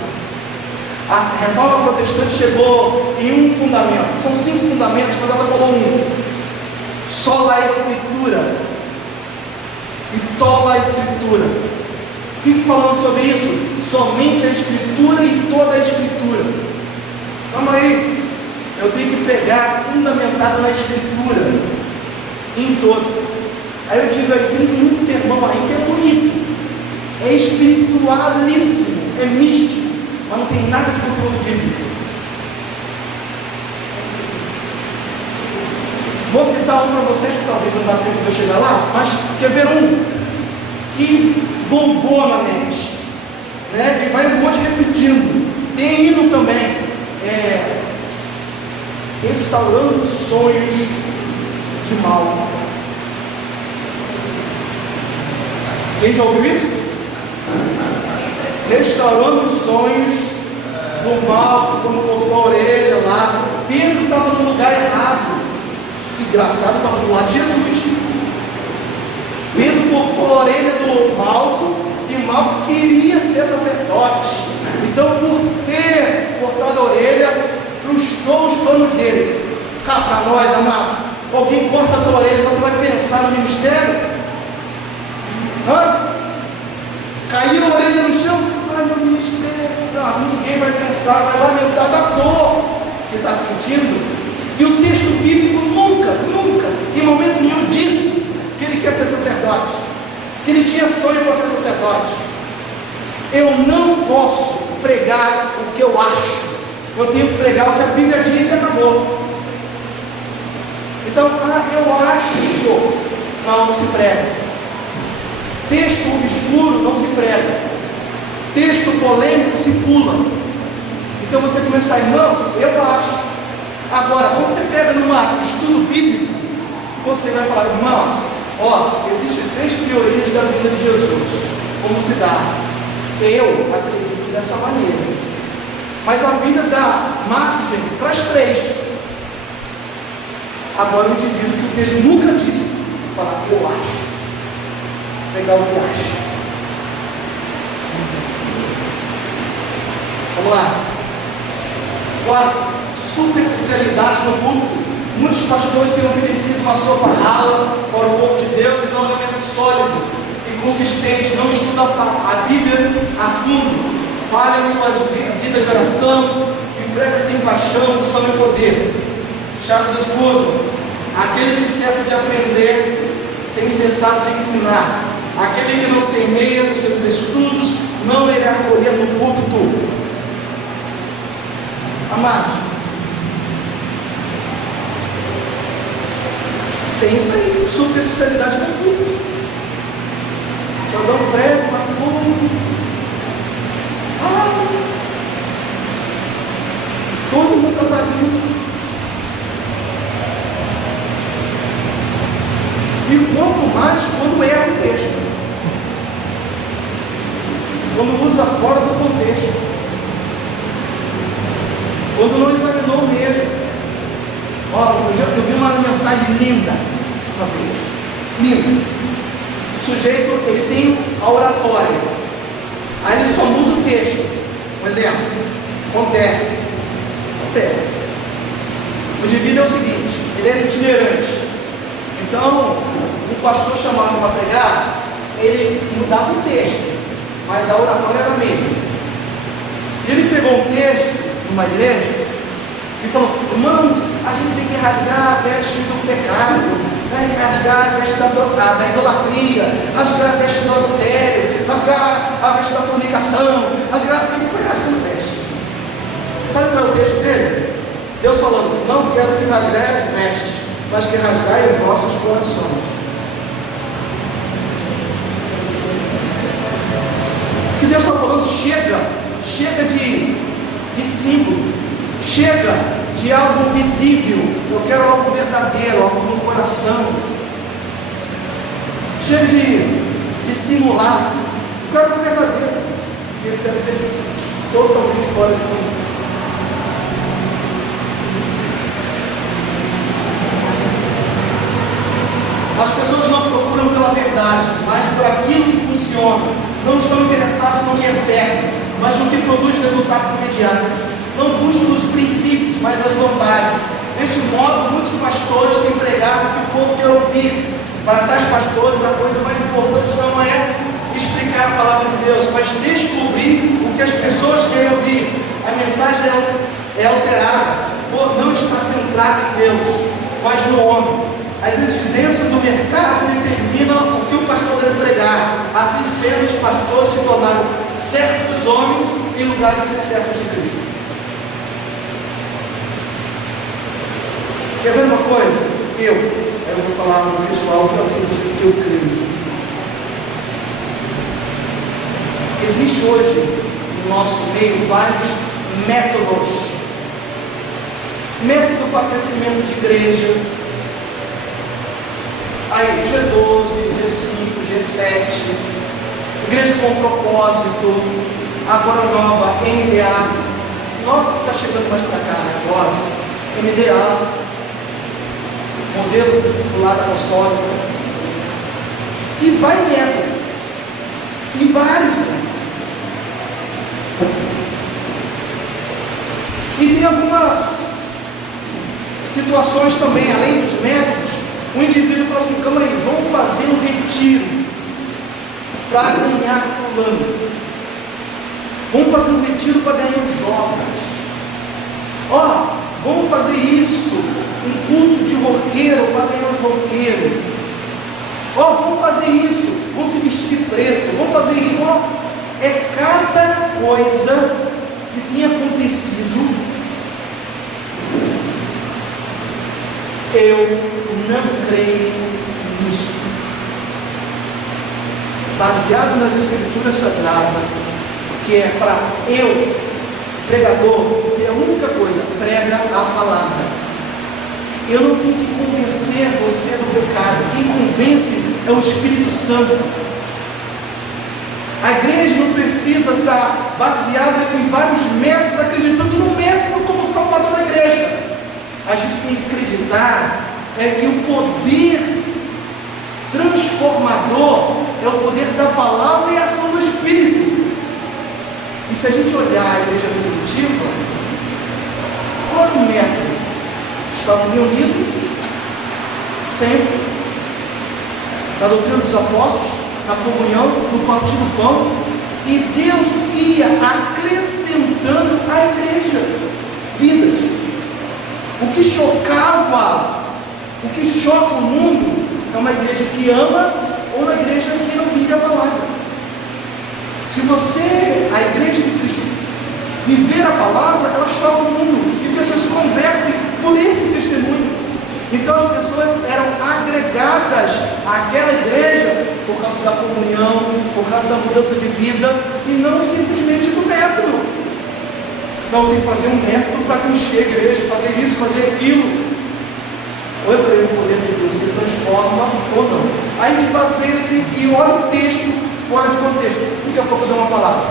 A reforma protestante chegou em um fundamento. São 5 fundamentos, mas ela falou um. Sola a Escritura e tola a Escritura. O que falamos sobre isso? Somente a Escritura e toda a Escritura. Calma aí. Eu tenho que pegar fundamentado na Escritura, em todo. Aí eu digo, tem muito sermão aí que é bonito, é espiritualíssimo, é místico, mas não tem nada de conteúdo bíblico. Vou citar um para vocês, que talvez não dá tempo de eu chegar lá, mas quer ver um que bombou na mente, né? E vai um monte repetindo. Tem hino também, restaurando sonhos de mal. Quem já ouviu isso? Restaurando os sonhos do mal, como cortou a orelha lá. Pedro estava no lugar errado. Engraçado, estava do lado de Jesus. Pedro cortou a orelha do Malco, e o Malco queria ser sacerdote. Então, por ter cortado a orelha, frustrou os planos dele. Cá para nós, amado. Alguém corta a tua orelha, você vai pensar no ministério? Caiu a orelha no chão, no ministério, não, ninguém vai pensar, vai lamentar da dor que está sentindo. E o texto bíblico nunca, em momento nenhum disse que ele quer ser sacerdote, que ele tinha sonho para ser sacerdote. Eu não posso pregar o que eu acho, eu tenho que pregar o que a Bíblia diz e acabou. Então, eu acho, não se prega. Texto obscuro não se prega, texto polêmico se pula. Então você começa, irmãos, eu acho. Agora, quando você pega num estudo bíblico, você vai falar, irmãos, existem 3 teorias da vida de Jesus, como se dá. Eu acredito dessa maneira, mas a Bíblia dá margem para as 3. Agora o indivíduo que o texto nunca disse, fala, eu acho. Pegar o que acha. Vamos lá. 4. Superficialidade no público. Muitos pastores têm oferecido uma sopa rala para o povo de Deus e não um elemento sólido e consistente. Não estuda a Bíblia a fundo. Falha em suas vidas de oração e prega sem paixão, unção e poder. Charles Spurgeon: aquele que cessa de aprender tem cessado de ensinar. Aquele que não semeia nos seus estudos não irá colher no púlpito. Amados, tem isso aí, superficialidade no púlpito. Só dá um prego para todos. Todo mundo está sabendo. E quanto mais quando erra o texto, quando usa fora do contexto, quando não examinou mesmo. Eu vi uma mensagem linda uma vez. Linda. O sujeito, ele tem a oratória. Aí ele só muda o texto. Um exemplo. Acontece. O indivíduo é o seguinte, ele era itinerante. Então, o pastor chamava para pregar, ele mudava o texto, mas a oratória era a mesma. Ele pegou um texto numa igreja e falou: irmãos, a gente tem que rasgar a veste do pecado, tem que rasgar a veste da idolatria, rasgar a veste do adultério, rasgar a veste da fornicação, ele foi rasgando veste. Sabe qual é o texto dele? Deus falando: não quero que rasgai as vestes, mas que rasgai os vossos corações. O que Deus está falando? Chega de símbolo, chega de algo visível. Eu quero algo verdadeiro, algo no coração. Chega de simular. Eu quero algo verdadeiro. Ele deve ter sido totalmente fora de contexto. As pessoas não procuram pela verdade, mas por aquilo que funciona. Não estão interessados no que é certo, mas no que produz resultados imediatos. Não buscam os princípios, mas as vontades. Deste modo, muitos pastores têm pregado o que o povo quer ouvir. Para tais pastores, a coisa mais importante não é explicar a palavra de Deus, mas descobrir o que as pessoas querem ouvir. A mensagem é alterada, por não estar centrada em Deus, mas no homem. As exigências do mercado determinam o que o pastor deve pregar. Assim sendo, os pastores se tornaram servos dos homens em lugar de ser servos de Cristo. Quer ver uma coisa? Eu vou falar no pessoal que eu acredito, que eu creio. Existe hoje no nosso meio vários métodos. Método para crescimento de igreja. Aí, G12, G5, G7, igreja com propósito, agora nova, MDA, nova que está chegando mais para cá, agora, MDA, modelo discipulado apostólico, e vai método, e vários métodos. E tem algumas situações também, além dos métodos. O indivíduo fala assim: calma aí, vamos fazer um retiro para ganhar fulano. Vamos fazer um retiro para ganhar os jovens. Vamos fazer isso, um culto de roqueiro para ganhar os roqueiros. Vamos fazer isso, vamos se vestir de preto, vamos fazer isso. É cada coisa que tem acontecido. Eu não creio nisso. Baseado nas Escrituras Sagradas, que é para eu, pregador, ter a única coisa: prega a palavra. Eu não tenho que convencer você do pecado. Quem convence é o Espírito Santo. A igreja não precisa estar baseada em vários métodos, acreditando no método como salvador da igreja. A gente tem que acreditar que o poder transformador é o poder da palavra e a ação do Espírito. E se a gente olhar a igreja primitiva, qual é o método? Estavam reunidos sempre na doutrina dos apóstolos, na comunhão, no partir do pão, e Deus ia acrescentando à igreja vidas. O que choca o mundo é uma igreja que ama ou uma igreja que não vive a palavra. Se você, a igreja de Cristo, viver a palavra, ela choca o mundo e pessoas se convertem por esse testemunho. Então as pessoas eram agregadas àquela igreja por causa da comunhão, por causa da mudança de vida e não simplesmente do método. Não, tem que fazer um método para que encher a igreja, fazer isso, fazer aquilo. Ou eu creio no poder de Deus que transforma ou não. Aí baseia-se e olha o texto fora de contexto. Daqui a pouco eu dou uma palavra.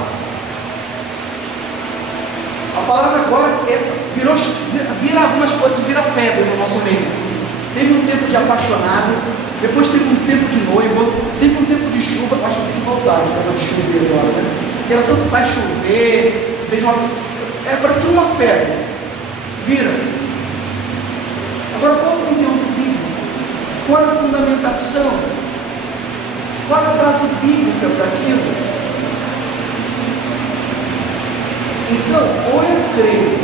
A palavra agora vira algumas coisas, vira febre no nosso meio. Teve um tempo de apaixonado, depois teve um tempo de noivo, teve um tempo de chuva. Acho que tem que voltar esse negócio de chover agora, né? Que era tanto faz chover, fez uma... parece que uma febre. Vira. Agora, qual é o conteúdo bíblico? Qual é a fundamentação? Qual é a base bíblica para aquilo? Então, ou eu creio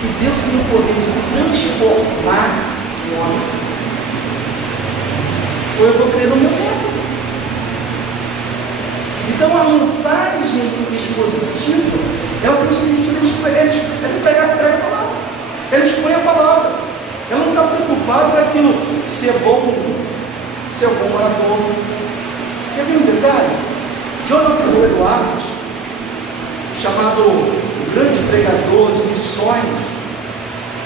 que Deus tem o poder de transformar o homem, ou eu vou crer no meu método. Então, a mensagem expositiva, ela tem o objetivo de pegar a palavra. Ela expõe a palavra. Ela não está preocupada com aquilo ser bom orador. Quer ver um detalhe? Jonathan Edwards, chamado o grande pregador de missões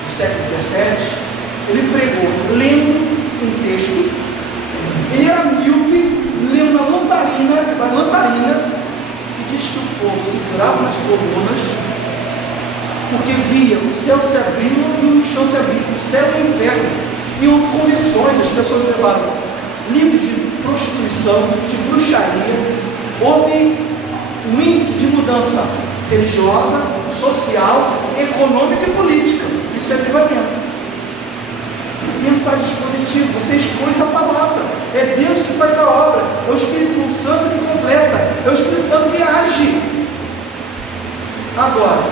do século XVII, ele pregou lendo um texto. Ele era míope, lendo na lamparina, e diz que o povo se curava nas colunas, porque via o céu se abrindo e o chão se abrindo, o céu e o inferno. E houve conversões, as pessoas levaram livros de prostituição, de bruxaria. Houve um índice de mudança religiosa, social, econômica e política. Isso é avivamento. Mensagem expositiva, você expôs a palavra. É Deus que faz a obra, é o Espírito Santo que completa, é o Espírito Santo que age. Agora,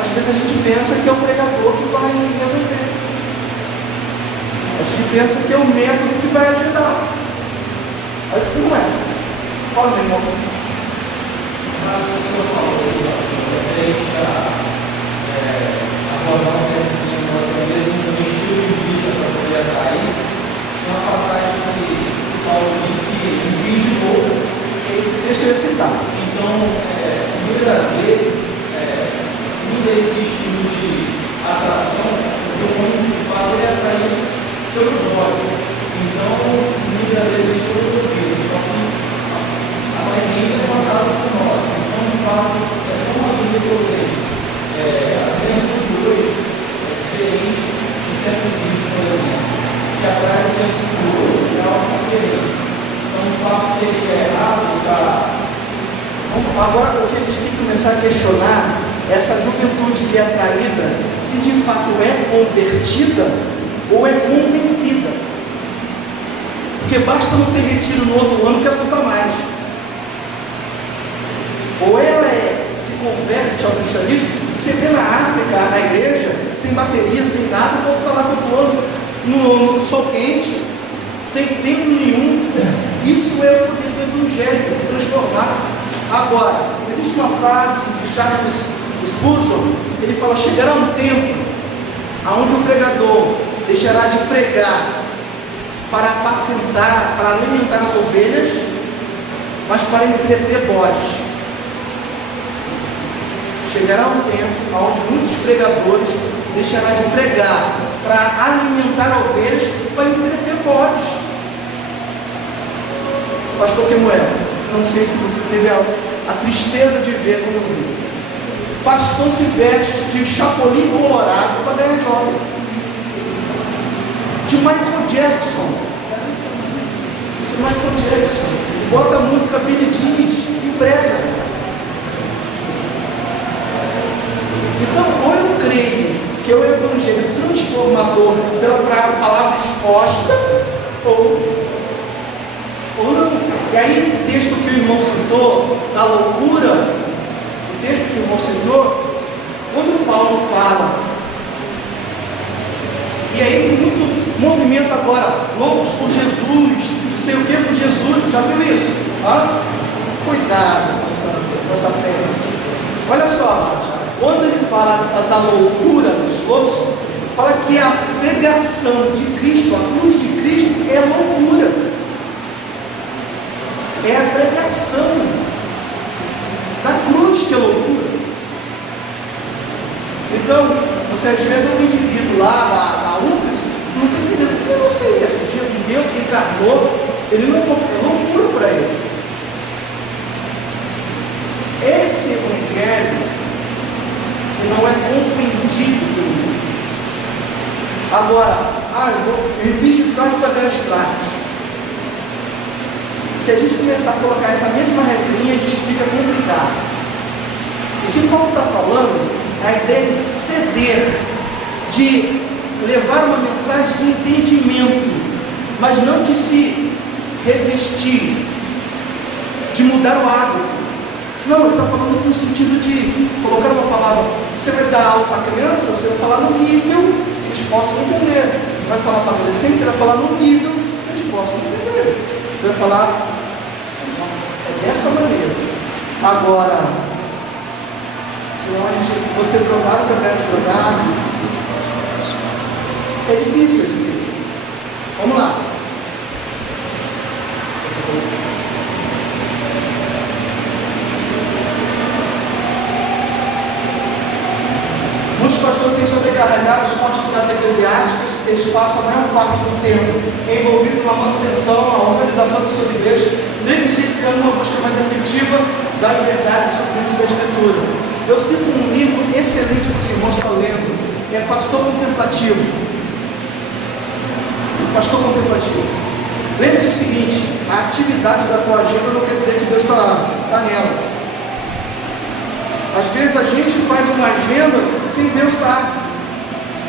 às vezes a gente pensa que é o pregador que vai resolver. A gente pensa que é o método que vai ajudar. Não é. Fala, meu irmão. Mas o senhor falou referente a abordar o mesmo estilo de vida para poder atrair. Tem uma passagem que Paulo diz que vigilou. Esse texto eu ia citar. Então, muitas vezes, usa esse estilo de atração, porque o homem de fato ele é atraído pelos olhos. Então, muitas vezes ele tem os ouvidos, só que a semente é levantada por nós. Então, de fato, é só uma linha que eu vejo. A juventude de hoje é diferente do século XX, por exemplo, que atrai a juventude de hoje é algo diferente. Então, de fato, seria errado para... Agora, o que a gente tem que começar a questionar é essa juventude que é atraída, se de fato é convertida ou é convencida. Porque basta não ter retiro no outro ano que ela não está mais. Ou ela se converte ao cristianismo. Se você vê na África, na igreja, sem bateria, sem nada, o povo está lá cultuando no sol quente, sem tempo nenhum. Isso é o poder do evangelho, de transformar. Agora, existe uma frase de Charles Spurgeon, que ele fala: chegará um tempo onde o pregador deixará de pregar para apacentar, para alimentar as ovelhas, mas para entreter bodes. Chegará um tempo onde muitos pregadores deixará de pregar para alimentar ovelhas, para entreter bodes. Pastor Kemuel, não sei se você teve a tristeza de ver quando eu vi. Pastor se veste de chapolim colorado para ganhar jovem. De Michael Jackson. Bota a música Billie Jean e prega. Então, ou eu creio que é o evangelho transformador pela palavra exposta, ou não. E aí esse texto que o irmão citou, da loucura, o texto que o irmão citou, quando Paulo fala, e aí tem muito movimento agora, loucos por Jesus, não sei o que por Jesus, já viu isso? Cuidado com essa fé. Olha só, quando ele fala da loucura dos loucos, fala que a pregação de Cristo, a cruz de Cristo é loucura. É a pregação da cruz que é loucura. Então, você às vezes é um indivíduo lá na UFES, não está entendendo que negócio é esse. De Deus que encarnou, ele não é loucura para ele. Esse evangelho que não é compreendido pelo mundo. Agora, eu me fiz de fraco para ganhar os fracos. Se a gente começar a colocar essa mesma regrinha, a gente fica complicado. O que Paulo está falando é a ideia de ceder, de levar uma mensagem de entendimento, mas não de se revestir, de mudar o hábito. Não, ele está falando no sentido de colocar uma palavra. Você vai dar aula para a criança, você vai falar no nível que eles possam entender. Você vai falar para a adolescente, você vai falar no nível que eles possam entender. Você vai falar dessa maneira. Agora, senão você drogado para ganhar drogado. É difícil esse livro. Vamos lá. Muitos pastores têm sobrecarregados com atividades eclesiásticas, eles passam a maior parte do tempo envolvidos na manutenção, na organização de suas igrejas, negligenciando uma busca mais efetiva das verdades sublimes da Escritura. Eu cito um livro excelente para os irmãos que estão lendo, é Pastor Contemplativo. Pastor Contemplativo. Lembre-se o seguinte: a atividade da tua agenda não quer dizer que Deus está nela. Às vezes a gente faz uma agenda sem Deus estar.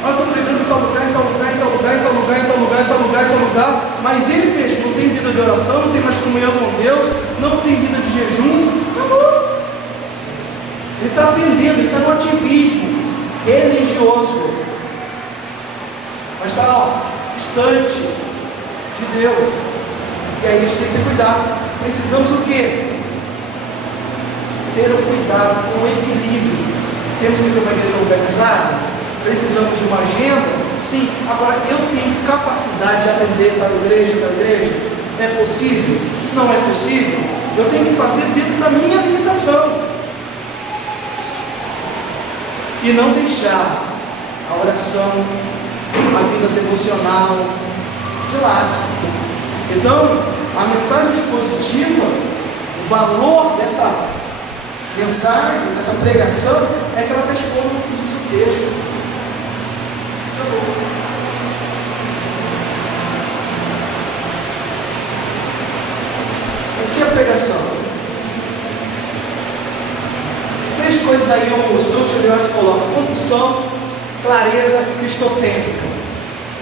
Eu estou pregando em tal lugar, em tal lugar, em tal lugar, em tal lugar, em tal lugar, em tal lugar, em tal lugar, mas ele mesmo não tem vida de oração, não tem mais comunhão com Deus, não tem vida de jejum, acabou. Ele está atendendo, ele está no ativismo religioso, mas está distante de Deus. E aí a gente tem que ter cuidado. Precisamos o quê? Ter o cuidado com o equilíbrio. Temos que ter uma igreja organizada? Precisamos de uma agenda? Sim. Agora, eu tenho capacidade de atender tal igreja, tal igreja? É possível? Não é possível? Eu tenho que fazer dentro da minha limitação. E não deixar a oração, a vida devocional de lado. Então, a mensagem expositiva, o valor dessa mensagem, dessa pregação, é que ela está expondo o que diz o texto. O que é pregação? Três coisas aí o Stuart Elliott coloca: compulsão, clareza e cristocêntrica.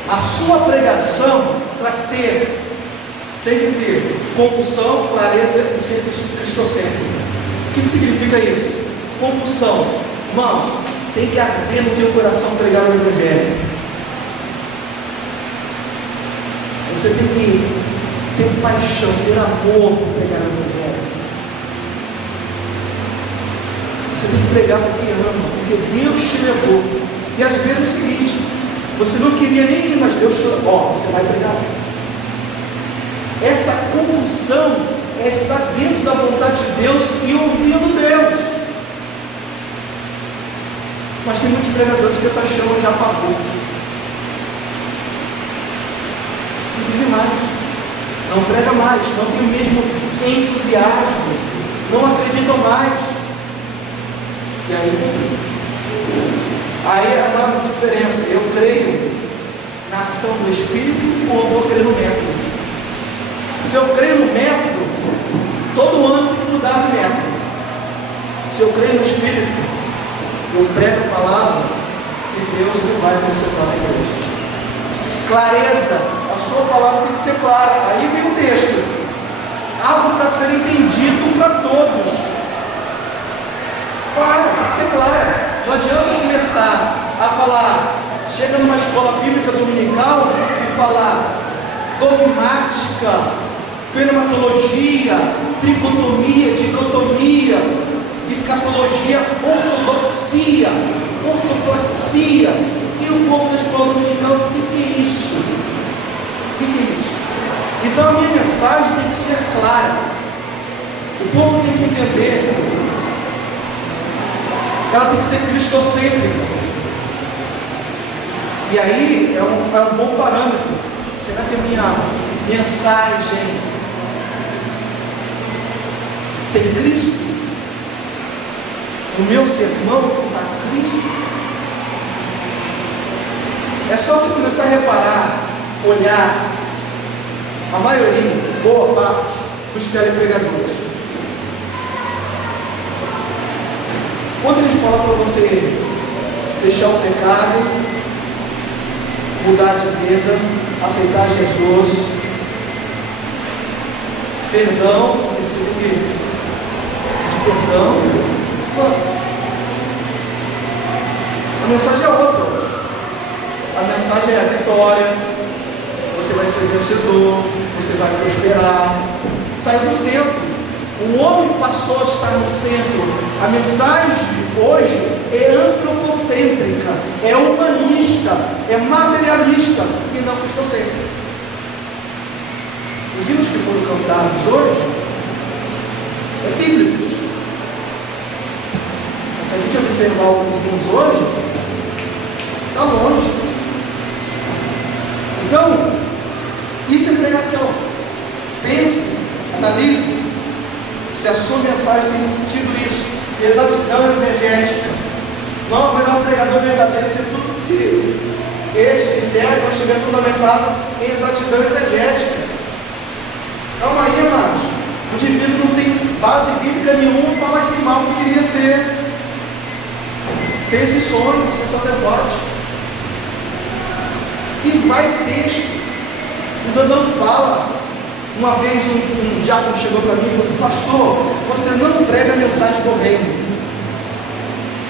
A sua pregação, para ser, tem que ter compulsão, clareza e ser cristocêntrica. O que significa isso? Compulsão. Irmãos, tem que arder no teu coração pregar o Evangelho. Você tem que ter paixão, ter amor por pregar o Evangelho. Você tem que pregar porque ama, porque Deus te levou. E às vezes é o seguinte: você não queria nem ir, mas Deus te levou. Você vai pregar. Essa compulsão é estar dentro da vontade de Deus e ouvindo Deus. Mas tem muitos pregadores que essa chama já apagou. Não vive mais, não prega mais, não tem o mesmo entusiasmo, não acreditam mais. E aí é a maior diferença: eu creio na ação do Espírito ou eu vou crer no método? Se eu creio no método, todo ano tem que mudar de método. Se eu creio no Espírito, eu prego a palavra e Deus não vai acrescentar na igreja. Clareza, a sua palavra tem que ser clara. Aí vem o texto: algo para ser entendido para todos. Claro, tem que ser clara. Não adianta eu começar a falar, chega numa escola bíblica dominical e falar dogmática, pneumatologia, tricotomia, dicotomia, escatologia, ortodoxia. E o povo da escola dominical, o que é isso? O que é isso? Então a minha mensagem tem que ser clara. O povo tem que entender. Ela tem que ser cristocêntrica. E aí é um bom parâmetro. Será que a minha mensagem tem Cristo? O meu sermão está Cristo? É só você começar a reparar, olhar, a maioria, boa parte, dos telepregadores. Quando eles falam para você deixar o pecado, mudar de vida, aceitar Jesus, perdão, de perdão, a mensagem é outra. A mensagem é a vitória, você vai ser vencedor, você vai prosperar. Saiu do centro. O homem passou a estar no centro. A mensagem hoje é antropocêntrica, é humanista, é materialista e não cristocêntrica. Os hinos que foram cantados hoje é bíblicos. Mas se a gente observar alguns hinos hoje, está longe. Então, isso é pregação. Pense, analise se a sua mensagem tem sentido isso. Exatidão exegética. Não haverá um pregador verdadeiro se tudo possível. Este disseram que estiver fundamentado em exatidão exegética. Calma aí, amados. O indivíduo não tem base bíblica nenhuma, fala que mal não queria ser. Tem esse sonho de ser sacerdote. E vai texto. Você não fala. Uma vez um diácono chegou para mim e disse: pastor, você não prega a mensagem do reino.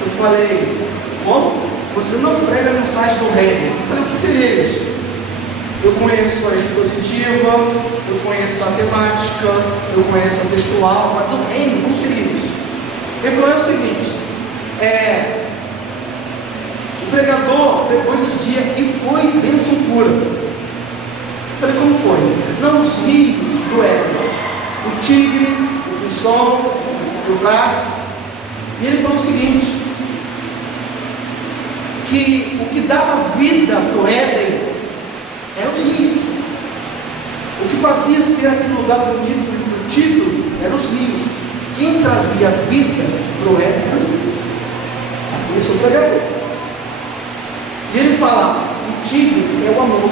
Eu falei: como? Você não prega a mensagem do reino. Eu falei: o que seria isso? Eu conheço a expositiva, eu conheço a temática, eu conheço a textual, mas do reino, como seria isso? Ele falou: é o seguinte, o pregador pegou esse dia e foi bênção pura. Eu falei: como foi? Não, os rios do Éden, o Tigre, o Quinson, o Eufrates. E ele falou o seguinte, que o que dava vida para o Éden eram os rios. O que fazia ser aquele lugar bonito e frutífero eram os rios. Quem trazia vida para o Éden eram os rios. Isso é o pregador. E ele fala: o tigre é o amor,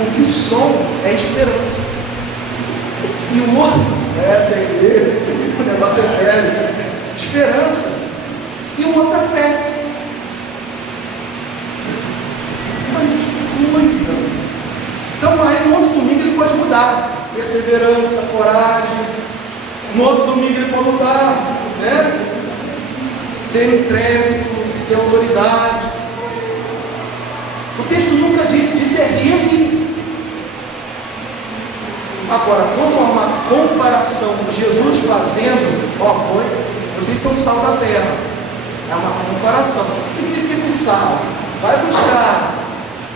o Quinson é a esperança, e o outro, essa é a igreja, o negócio é sério, esperança, e o outro é fé. Eu falei: que coisa! Então aí no outro domingo ele pode mudar, perseverança, coragem. No outro domingo ele pode mudar, né? Ser intrépido, ter autoridade. O texto nunca disse erguer. Agora, quando há uma comparação com Jesus fazendo, vocês são sal da terra. É uma comparação. O que significa o sal? Vai buscar.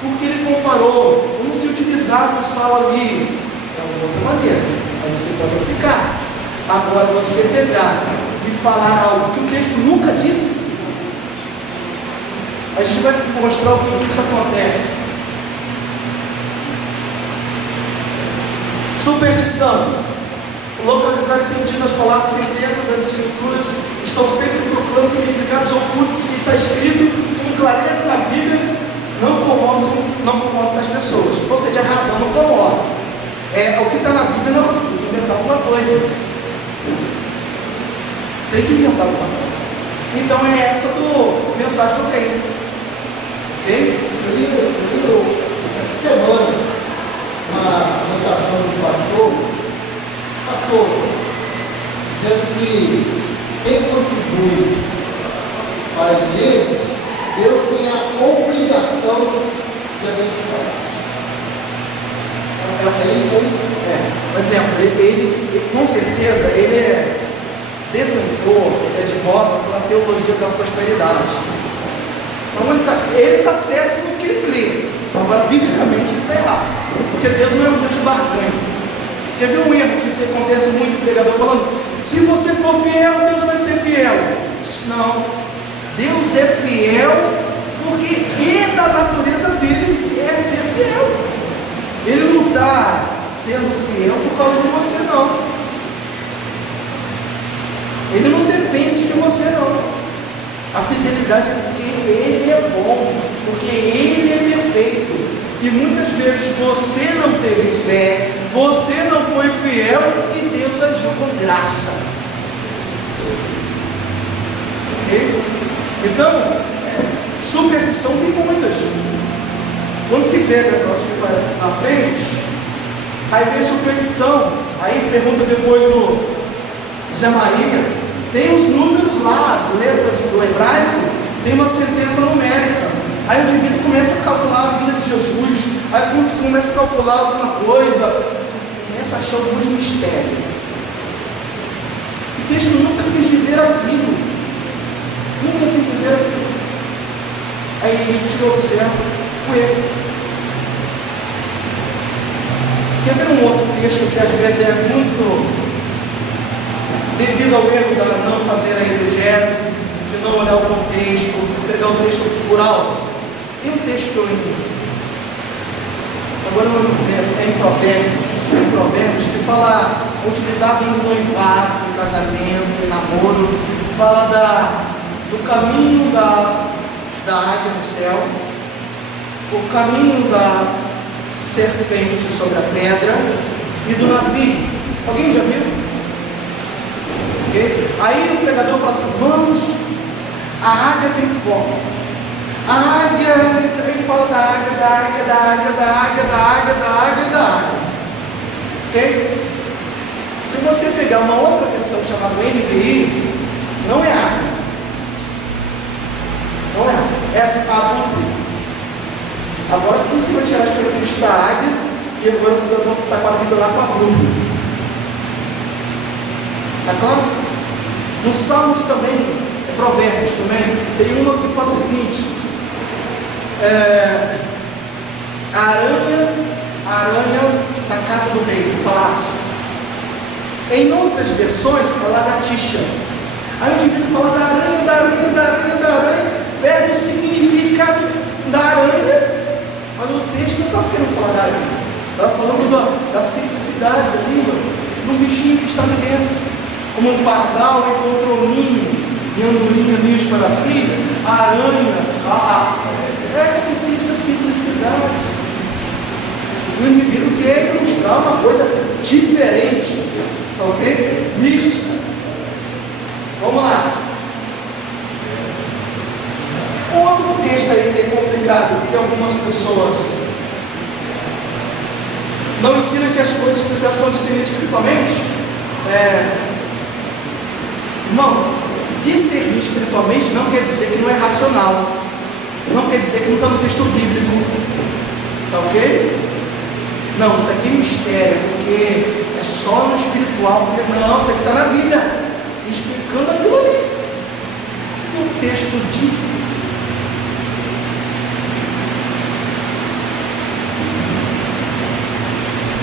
Porque ele comparou como se utilizar o sal ali. É uma outra maneira. Aí você pode aplicar. Agora, você pegar e falar algo que o texto nunca disse, a gente vai mostrar o que isso acontece. Superstição. Localizar e sentir as palavras sentenças das Escrituras estão sempre procurando significados ocultos que está escrito com clareza na Bíblia, não comodam as pessoas. Ou seja, a razão não incomoda. O que está na Bíblia não tem que inventar alguma coisa. Tem que inventar alguma coisa. Então é essa do mensagem do reino. Ok? Eu essa semana, uma anotação do pastor, dizendo que quem contribui para a igreja, Deus tem a obrigação de abençoar. É isso aí? Por exemplo, ele com certeza, ele é detentor, ele advoga pela teologia da prosperidade. Então ele está certo no que ele crê. Agora, biblicamente, ele está errado. Porque Deus não é um Deus de barganha. Quer ver um erro que isso acontece muito, o pregador falando: se você for fiel, Deus vai ser fiel. Não. Deus é fiel porque é da natureza dele é ser fiel. Ele não está sendo fiel por causa de você, não. Ele não depende de você, não. A fidelidade é porque ele é bom. porque Ele é perfeito. E muitas vezes você não teve fé, você não foi fiel e Deus agiu com graça. Ok? Então, superstição tem muitas. Quando se pega, eu acho que vai na frente, aí vem superstição, aí pergunta depois o Zé Maria, tem os números lá, as letras do hebraico, tem uma sentença numérica. Aí o indivíduo começa a calcular a vida de Jesus, aí quando começa a calcular alguma coisa, começa a achar um monte de mistério. O texto nunca quis dizer aquilo, nunca quis dizer aquilo. Aí a gente observa o erro. Quer ver um outro texto que às vezes é muito, devido ao erro da não fazer a exegese, de não olhar o contexto, pegar o texto por alto? Tem um texto que eu li, agora é em Provérbios, que fala, utilizado no noivado, no casamento, no namoro, fala do caminho da águia no céu, o caminho da serpente sobre a pedra e do navio. Alguém já viu? Okay? Aí o pregador fala assim, vamos, a águia tem foco. A águia, ele fala da águia. Ok? Se você pegar uma outra versão chamada NVI, não é águia. Não é águia, é abutre. Agora como você vai tirar as características da águia e agora você está com a vida lá com a abutre? Está claro? Nos Salmos também, Provérbios também, tem uma que fala o seguinte, aranha da casa do rei, do palácio. Em outras versões, a lagartixa. Aí o indivíduo fala da aranha, perde o significado da aranha, mas o texto não está querendo falar da aranha, está falando da simplicidade da língua, do bichinho que está ali dentro, como um pardal encontrou ninho e andorinha ninhos para si, a aranha, essa entende da simplicidade. O indivíduo quer ilustrar uma coisa diferente, ok? Mística. Vamos lá. Outro texto aí que é complicado, que algumas pessoas não ensinam que as coisas são discernidas espiritualmente. Irmãos, discernir espiritualmente não quer dizer que não é racional, não quer dizer que não está no texto bíblico, tá ok? Não, isso aqui é mistério, porque é só no espiritual, porque não, tem que estar na Bíblia, explicando aquilo ali. O que o texto disse?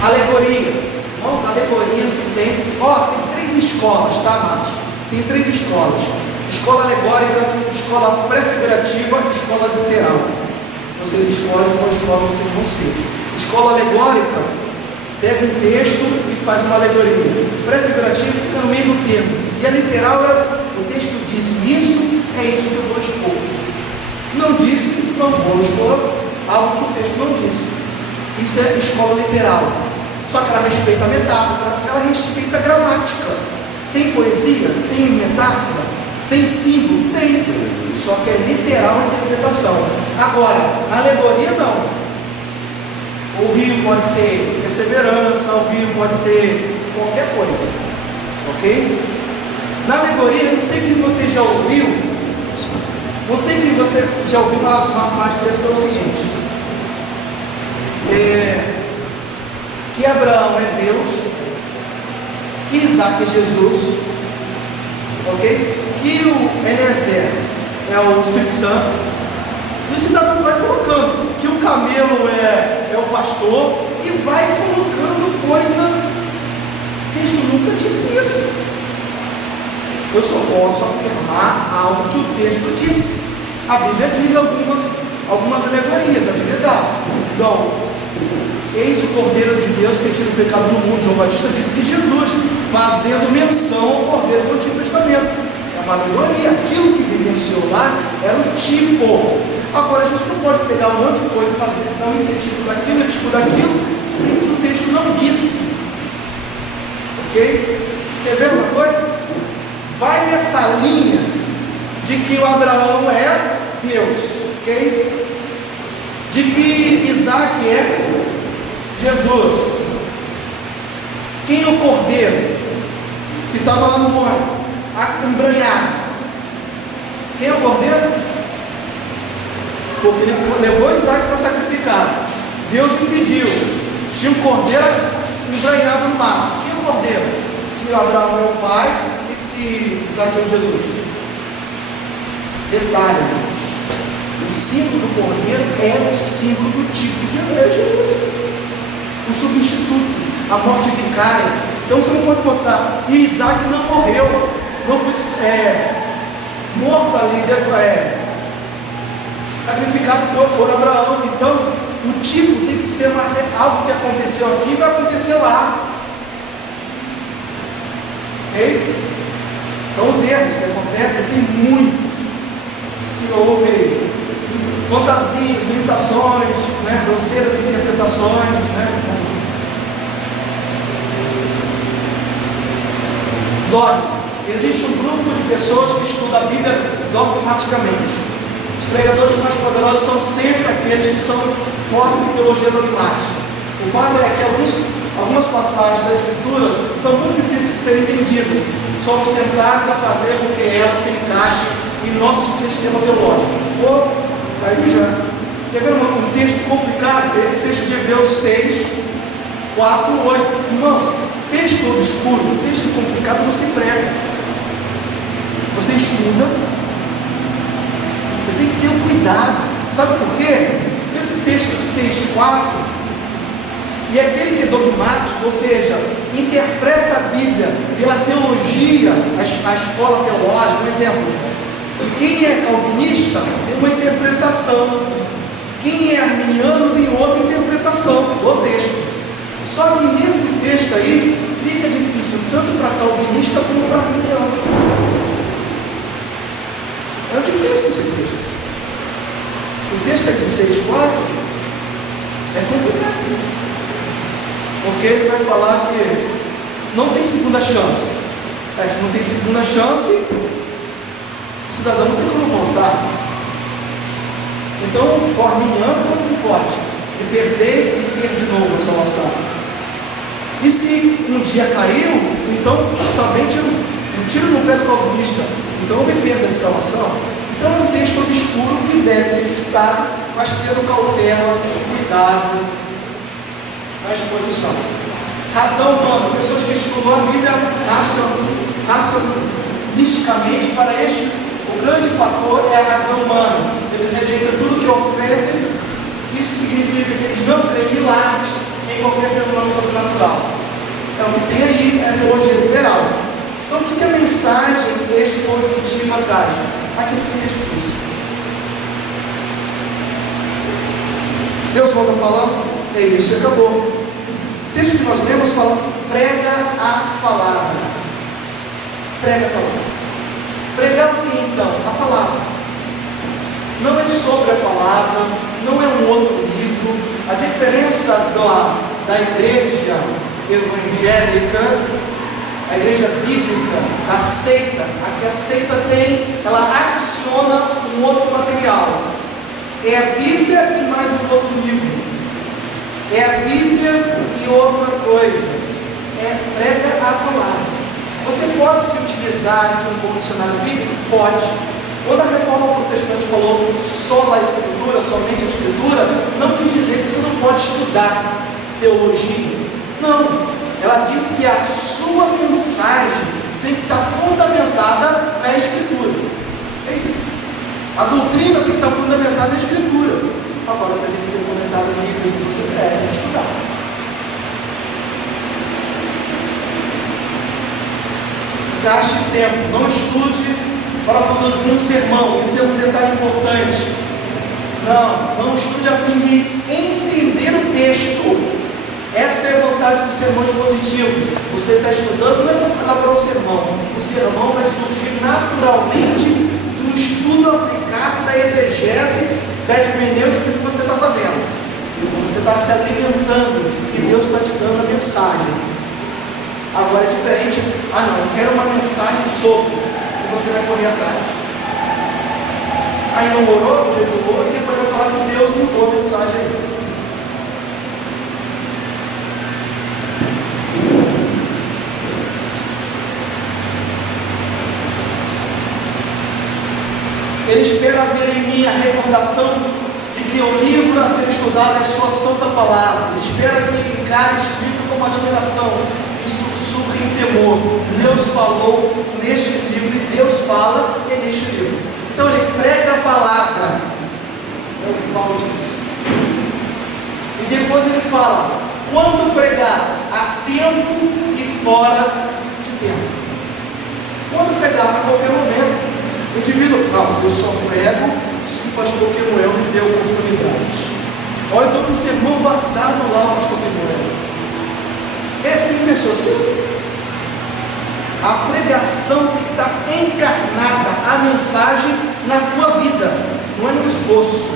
Alegoria. Irmãos, alegoria que tem, tem 3 escolas, tá, amados? Tem 3 escolas: escola alegórica, escola prefigurativa e escola literal. Vocês escolhem qual escola vocês vão ser. Escola alegórica pega um texto e faz uma alegoria. Prefigurativa fica no meio do termo. E a literal o texto disse isso, é isso que eu vou expor. Não disse, não vou expor algo que o texto não disse. Isso é escola literal. Só que ela respeita a metáfora, ela respeita a gramática. Tem poesia? Tem metáfora? Tem símbolo? Tem. Só que é literal a interpretação. Agora, a alegoria não. O rio pode ser perseverança, o rio pode ser qualquer coisa. Ok? Na alegoria, não sei que você já ouviu, uma expressão seguinte: que Abraão é Deus, que Isaac é Jesus, ok? Que o Eliezer é o Espírito Santo, e o cidadão vai colocando que o camelo é o pastor, e vai colocando coisa. O texto nunca disse isso. Eu só posso afirmar algo que o texto disse. A Bíblia diz algumas alegorias, a Bíblia dá. Então, eis o Cordeiro de Deus que tira o pecado do mundo. João Batista disse que Jesus, fazendo menção ao Cordeiro do Antigo Testamento, é uma alegoria. Aquilo que vivenciou lá era o tipo. Agora, a gente não pode pegar um monte de coisa e fazer, não, esse tipo daquilo, tipo daquilo, sem que o texto não disse. Ok? Quer ver uma coisa? Vai nessa linha de que o Abraão é Deus, ok? De que Isaac é Jesus. Quem é o cordeiro que estava lá no monte, embranhado? Quem é o cordeiro? Porque ele levou Isaac para sacrificar. Deus impediu. Tinha um cordeiro embranhado no mar. Quem é o cordeiro? Se Abraão é o pai e se Isaac é o Jesus. Detalhe: o símbolo do cordeiro é o símbolo do tipo de Jesus, o substituto, a morte vicária. Então você não pode botar. E Isaac não morreu, não foi morto ali, sacrificado por Abraão. Então o tipo tem que ser algo que aconteceu aqui e vai acontecer lá. Ok? São os erros que acontecem, tem muitos. Se houve fantasias, limitações, grosseiras interpretações, Dogma. Existe um grupo de pessoas que estudam a Bíblia dogmaticamente. Os pregadores mais poderosos são sempre aqueles que são fortes em teologia dogmática. O fato é que algumas passagens da Escritura são muito difíceis de serem entendidas. Somos tentados a fazer com que elas se encaixem em nosso sistema teológico. Ou, aí já, pegando um texto complicado, esse texto de Hebreus 6, 4, 8. Irmãos, texto obscuro, texto complicado, você prega. Você estuda. Você tem que ter um cuidado. Sabe por quê? Esse texto de 6,4 e aquele que é dogmático, ou seja, interpreta a Bíblia pela teologia, a escola teológica. Por exemplo, quem é calvinista tem uma interpretação, quem é arminiano tem outra interpretação do texto. Só que nesse texto aí fica difícil tanto para calvinista como para arminiano. É difícil esse texto. Esse texto é de 6,4, é complicado. Porque ele vai falar que não tem segunda chance. Se não tem segunda chance, o cidadão não tem como voltar. Então, o arminiano, como que pode? E perder e ter de novo a salvação. E se um dia caiu, então também tiro no pé do calvinista. Então houve perda de salvação. Então é um texto obscuro que deve ser citado, mas tendo cautela, cuidado na exposição. Razão humana. Pessoas que estudam a Bíblia racionalisticamente, para este, o grande fator é a razão humana. Eles rejeitam tudo que ofende. Isso significa que eles não creem em milagres, em qualquer fenômeno sobrenatural. Então o que tem aí é a teologia liberal. Então o que a mensagem expositiva traz? Aquilo que Cristo disse. Deus volta a falar, é isso e acabou. O texto que nós lemos fala assim: prega a palavra. Prega a palavra. Pregar o que então? A palavra. Não é sobre a palavra, não é um outro livro. A diferença da igreja evangélica, a igreja bíblica, a seita, a que a seita tem, ela adiciona um outro material. É a Bíblia e mais um outro livro. É a Bíblia e outra coisa. Prega a palavra. Você pode se utilizar de um bom dicionário bíblico? Pode. Quando a reforma protestante falou só a escritura, somente a escritura, não quis dizer que você não pode estudar teologia. Não. Ela disse que a sua mensagem tem que estar fundamentada na escritura. É isso. A doutrina tem que estar fundamentada na escritura. Agora você tem que ter fundamentada no livro que você deve estudar. Gaste tempo, não estude para produzir um sermão. Isso é um detalhe importante. Não estude a fim de entender o texto. Essa é a vantagem do sermão expositivo. Você está estudando, não é para elaborar o sermão. O sermão vai surgir naturalmente do estudo aplicado da exegese se alimentando e Deus está te dando a mensagem. Agora é diferente. Ah não, eu quero uma mensagem sobre, e você vai correr atrás. Aí não orou, jejuou, e depois vai falar que Deus mudou a mensagem. Ele espera ver em mim a recordação de que o livro a ser estudado é a sua santa palavra. Ele espera que encare esse livro com admiração e sussurre em temor. Deus falou neste livro e Deus fala neste livro. Então ele prega a palavra, é o que Paulo diz. E depois ele fala, quando pregar, a tempo e fora de tempo. Quando pregar, a qualquer momento. O indivíduo, não, eu só prego se o pastor Quemuel me deu oportunidade. Olha, eu estou com o sermão guardado lá, o pastor Quemuel. Tem pessoas que assim. A pregação tem que estar encarnada, a mensagem na tua vida, não é no esboço.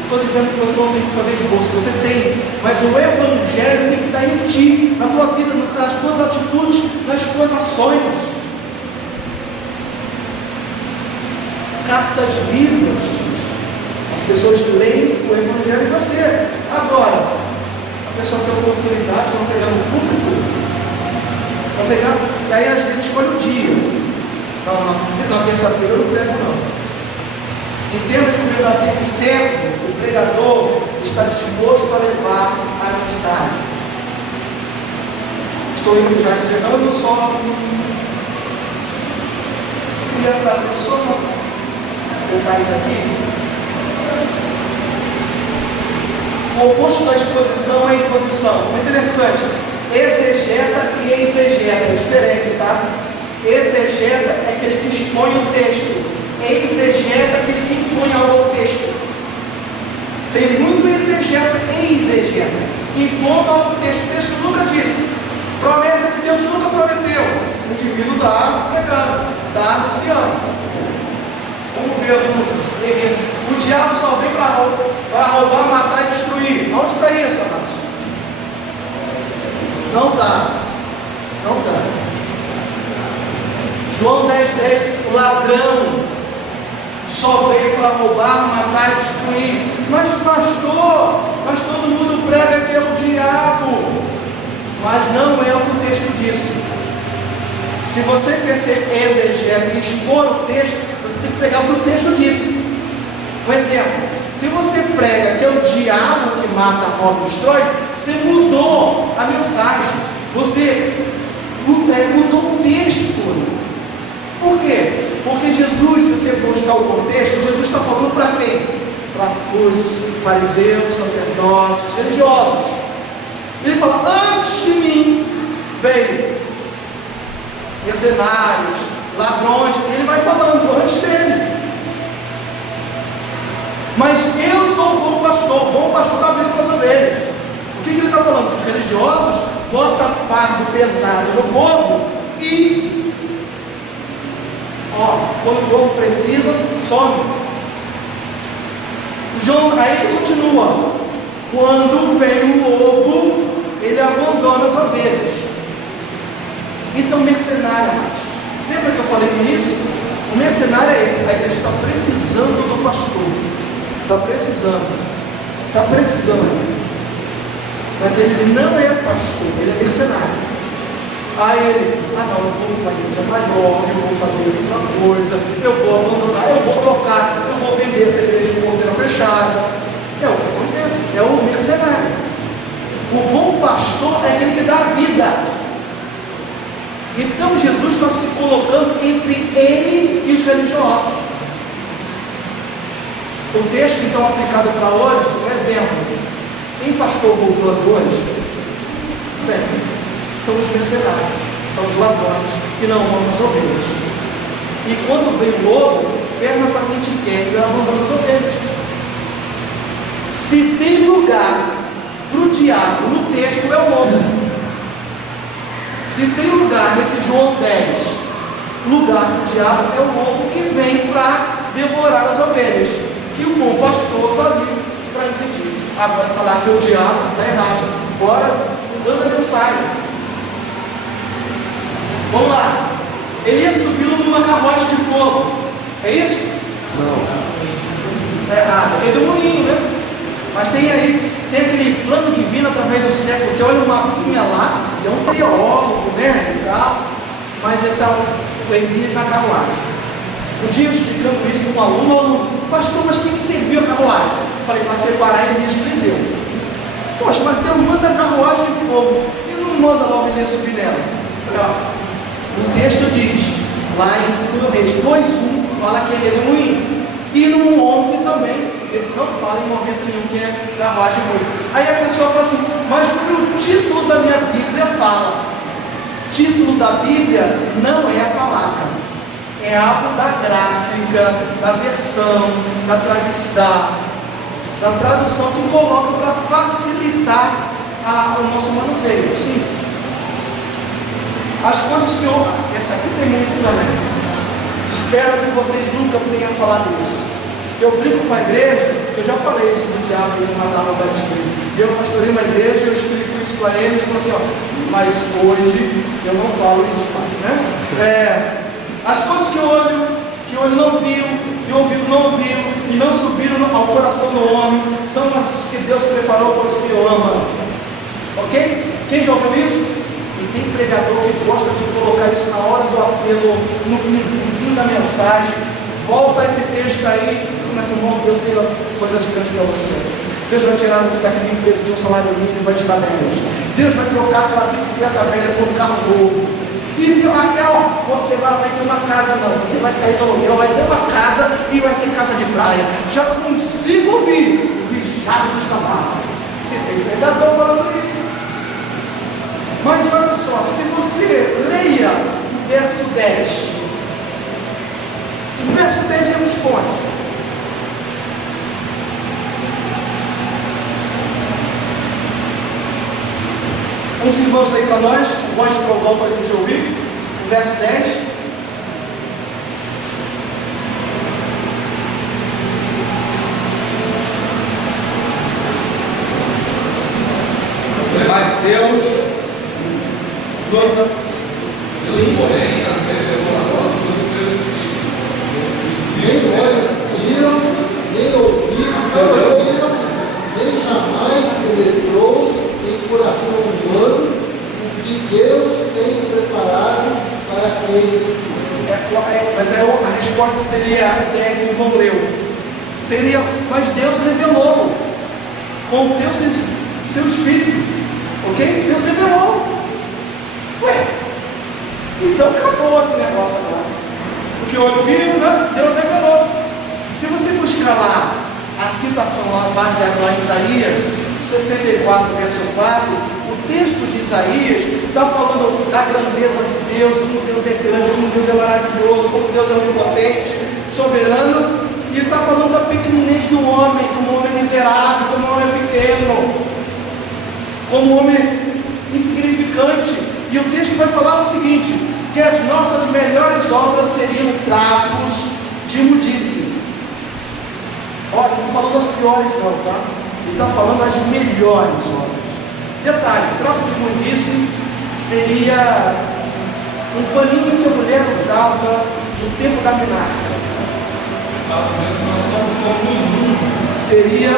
Não estou dizendo que você não tem que fazer esboço, você tem, mas o evangelho tem que estar em ti, na tua vida, nas tuas atitudes, nas tuas ações. Cartas vivas, as pessoas leem o evangelho em você. Agora, a pessoa tem a oportunidade de não pegar no público, vai pegar, e aí às vezes escolhe o dia. Não, terça-feira eu não prego não. Entenda que o verdadeiro servo, o pregador, está disposto a levar a mensagem. Estou indo já encerrando, só queria trazer só detalhes aqui. O oposto da exposição é a imposição. É interessante. Exegeta e exegeta. É diferente, tá? Exegeta é aquele que expõe o texto. Exegeta é aquele que impõe algo ao texto. Tem muito exegeta e exegeta. Impondo algo ao texto. O texto nunca disse. Promessa que Deus nunca prometeu. O indivíduo está pregando, está anunciando. Vamos ver algumas experiências. O diabo só vem para roubar, matar e destruir. Onde está isso, amados? Não dá. Não dá. João 10,10, o ladrão só veio para roubar, matar e destruir. Mas pastor, mas todo mundo prega que é o diabo. Mas não é o que o texto disse. Se você quer ser exegeta e expor o texto, você tem que pegar o que o texto disse. Por exemplo, se você prega que é o diabo que mata, rouba e destrói, você mudou a mensagem. Você mudou o texto. Por quê? Porque Jesus, se você buscar o contexto, Jesus está falando para quem? Para os fariseus, sacerdotes, religiosos. Ele fala, antes de mim veio mercenários, ladrões, ele vai falando antes dele. Mas eu sou o bom pastor da vida das ovelhas. O que ele está falando? Os religiosos botam fardo pesado no povo e, quando o povo precisa, some. João, aí ele continua. Quando vem o lobo, ele abandona as ovelhas. Isso é um mercenário, amados. Lembra que eu falei no início? O mercenário é esse. A igreja está precisando do pastor. Está precisando. Mas ele não é pastor, ele é mercenário. Aí ele, não, eu vou para a igreja maior, eu vou fazer outra coisa, eu vou abandonar, eu vou colocar, eu vou vender essa igreja de porteira fechada. É o que acontece, é o mercenário. O bom pastor é aquele que dá a vida. Então Jesus está se colocando entre ele e os religiosos. O texto então aplicado para hoje, um exemplo. Tem pastor roubadores? Bem, são os mercenários, são os ladrões que não amam as ovelhas. E quando vem o lobo, perna para quem te quer e abandona as ovelhas. Se tem lugar para o diabo no texto, é o lobo. Se tem lugar nesse João 10, lugar para o diabo, é o lobo que vem para devorar as ovelhas. E o bom pastor está ali para impedir. Agora falar que o diabo está errado. Bora mudando a mensagem. Vamos lá. Elias subiu numa carruagem de fogo. É isso? Não. Está errado. É redemoinho, né? Mas tem aquele plano divino através do século. Você olha uma mapinha lá, e é um teólogo, né? E tal, mas ele está o Elias na carruagem. Um dia eu explicando isso para um aluno, pastor, mas quem que serviu a carruagem? Falei, para separar Elias de Eliseu. Poxa, mas Deus manda a carruagem de fogo e não manda logo Elias subir nela. Falei, ó, o texto diz, lá em 2 Reis 2:1, fala que é redemoinho. E no 11 também, ele não fala em momento nenhum que é carruagem de fogo. Aí a pessoa fala assim, mas no título da minha Bíblia fala. Título da Bíblia não é a palavra, é algo da gráfica, da versão, da tradução que coloca para facilitar o nosso manuseio. Sim. As coisas que eu... Essa aqui tem muito também. Espero que vocês nunca tenham falado isso. Eu brinco com a igreja, eu já falei isso no diabo e no Natal da Espírito. Eu pastorei uma igreja, eu explico isso para eles e falo assim, ó, mas hoje eu não falo isso mais, né? As coisas que o olho não viu, e o ouvido não ouviu, e não subiram ao coração do homem, são as que Deus preparou para os que o amam. Ok? Quem já ouviu isso? E tem pregador que gosta de colocar isso na hora do apelo, no finzinho da mensagem. Volta esse texto aí e começa, irmão, Deus tem coisas grandes para você. Deus vai tirar você daquele emprego de um salário mínimo e vai te dar 10. Deus vai trocar aquela bicicleta velha por um carro novo. E Raquel, você vai ter uma casa, não. Você vai sair do aluguel, vai ter uma casa e vai ter casa de praia. Já consigo ouvir o rijado dos cavalos. E tem pregador falando isso. Mas olha só, se você leia o verso 10, o verso 10 já responde. Uns irmãos aí para nós, voz de trovão para a gente ouvir, o verso 10. Mas Deus porém, as revelou a nós dos seus filhos. Nem olhos viram, nem ouviram, nem jamais penetrou em coração humano o que Deus tem preparado para aqueles que Mas a resposta seria 10, o irmão leu. Seria, mas Deus revelou com o seu Espírito. Ok? Deus revelou. Ué, então acabou esse negócio agora. Porque o olho viu, né? Deus revelou. Se você buscar lá a citação lá, baseada lá em Isaías 64, verso 4, o texto de Isaías está falando da grandeza de Deus, como Deus é grande, como Deus é maravilhoso, como Deus é onipotente, soberano, e está falando da pequenez do homem, como o homem é miserável, como o homem é pequeno, como o homem insignificante. E o texto vai falar o seguinte, que as nossas melhores obras seriam trapos de imundice. Olha, não estou falando das piores não, tá? Ele está falando das melhores obras. Detalhe, trapo de imundice seria um paninho que a mulher usava no tempo da menarca. Nós somos como o mundo. Seria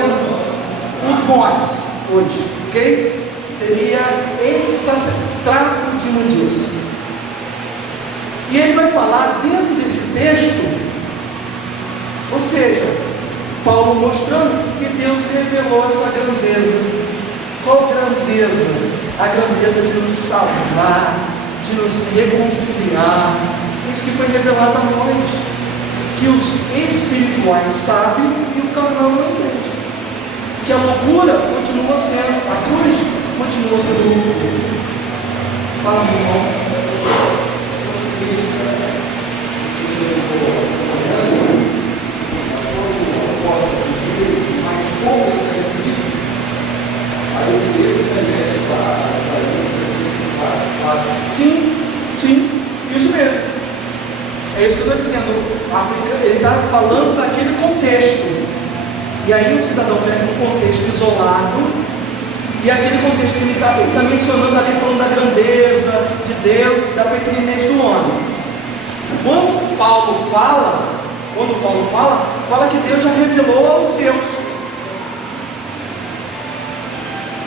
o box hoje, ok? Seria esse trapo de imundice. E ele vai falar dentro desse texto, ou seja, Paulo mostrando que Deus revelou essa grandeza. Qual grandeza? A grandeza de nos salvar, de nos reconciliar. Isso que foi revelado a nós, que os espirituais sabem e o carnal não entende. Que a loucura continua sendo, a cruz continua sendo loucura. Fala, meu irmão. mas como está escrito, aí ele remete para Isaías 64. Sim, isso mesmo. É isso que eu estou dizendo. Ele está falando daquele contexto. E aí o cidadão pega um contexto isolado, e aquele contexto ele está mencionando ali, falando da grandeza de Deus e da pequenez do homem. Quando Paulo fala que Deus já revelou aos seus.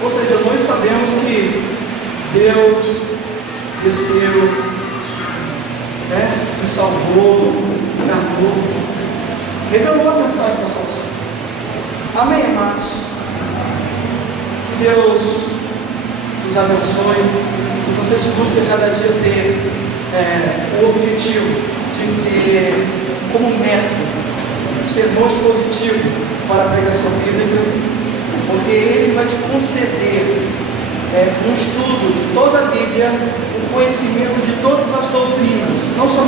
Ou seja, nós sabemos que Deus desceu, nos salvou, encarnou, revelou a mensagem da salvação. Amém, amados? Que Deus nos abençoe, que vocês busquem cada dia ter o objetivo de ter como método sermões positivos para a pregação bíblica, porque Ele vai te conceder um estudo de toda a Bíblia, o conhecimento de todas as doutrinas, não somente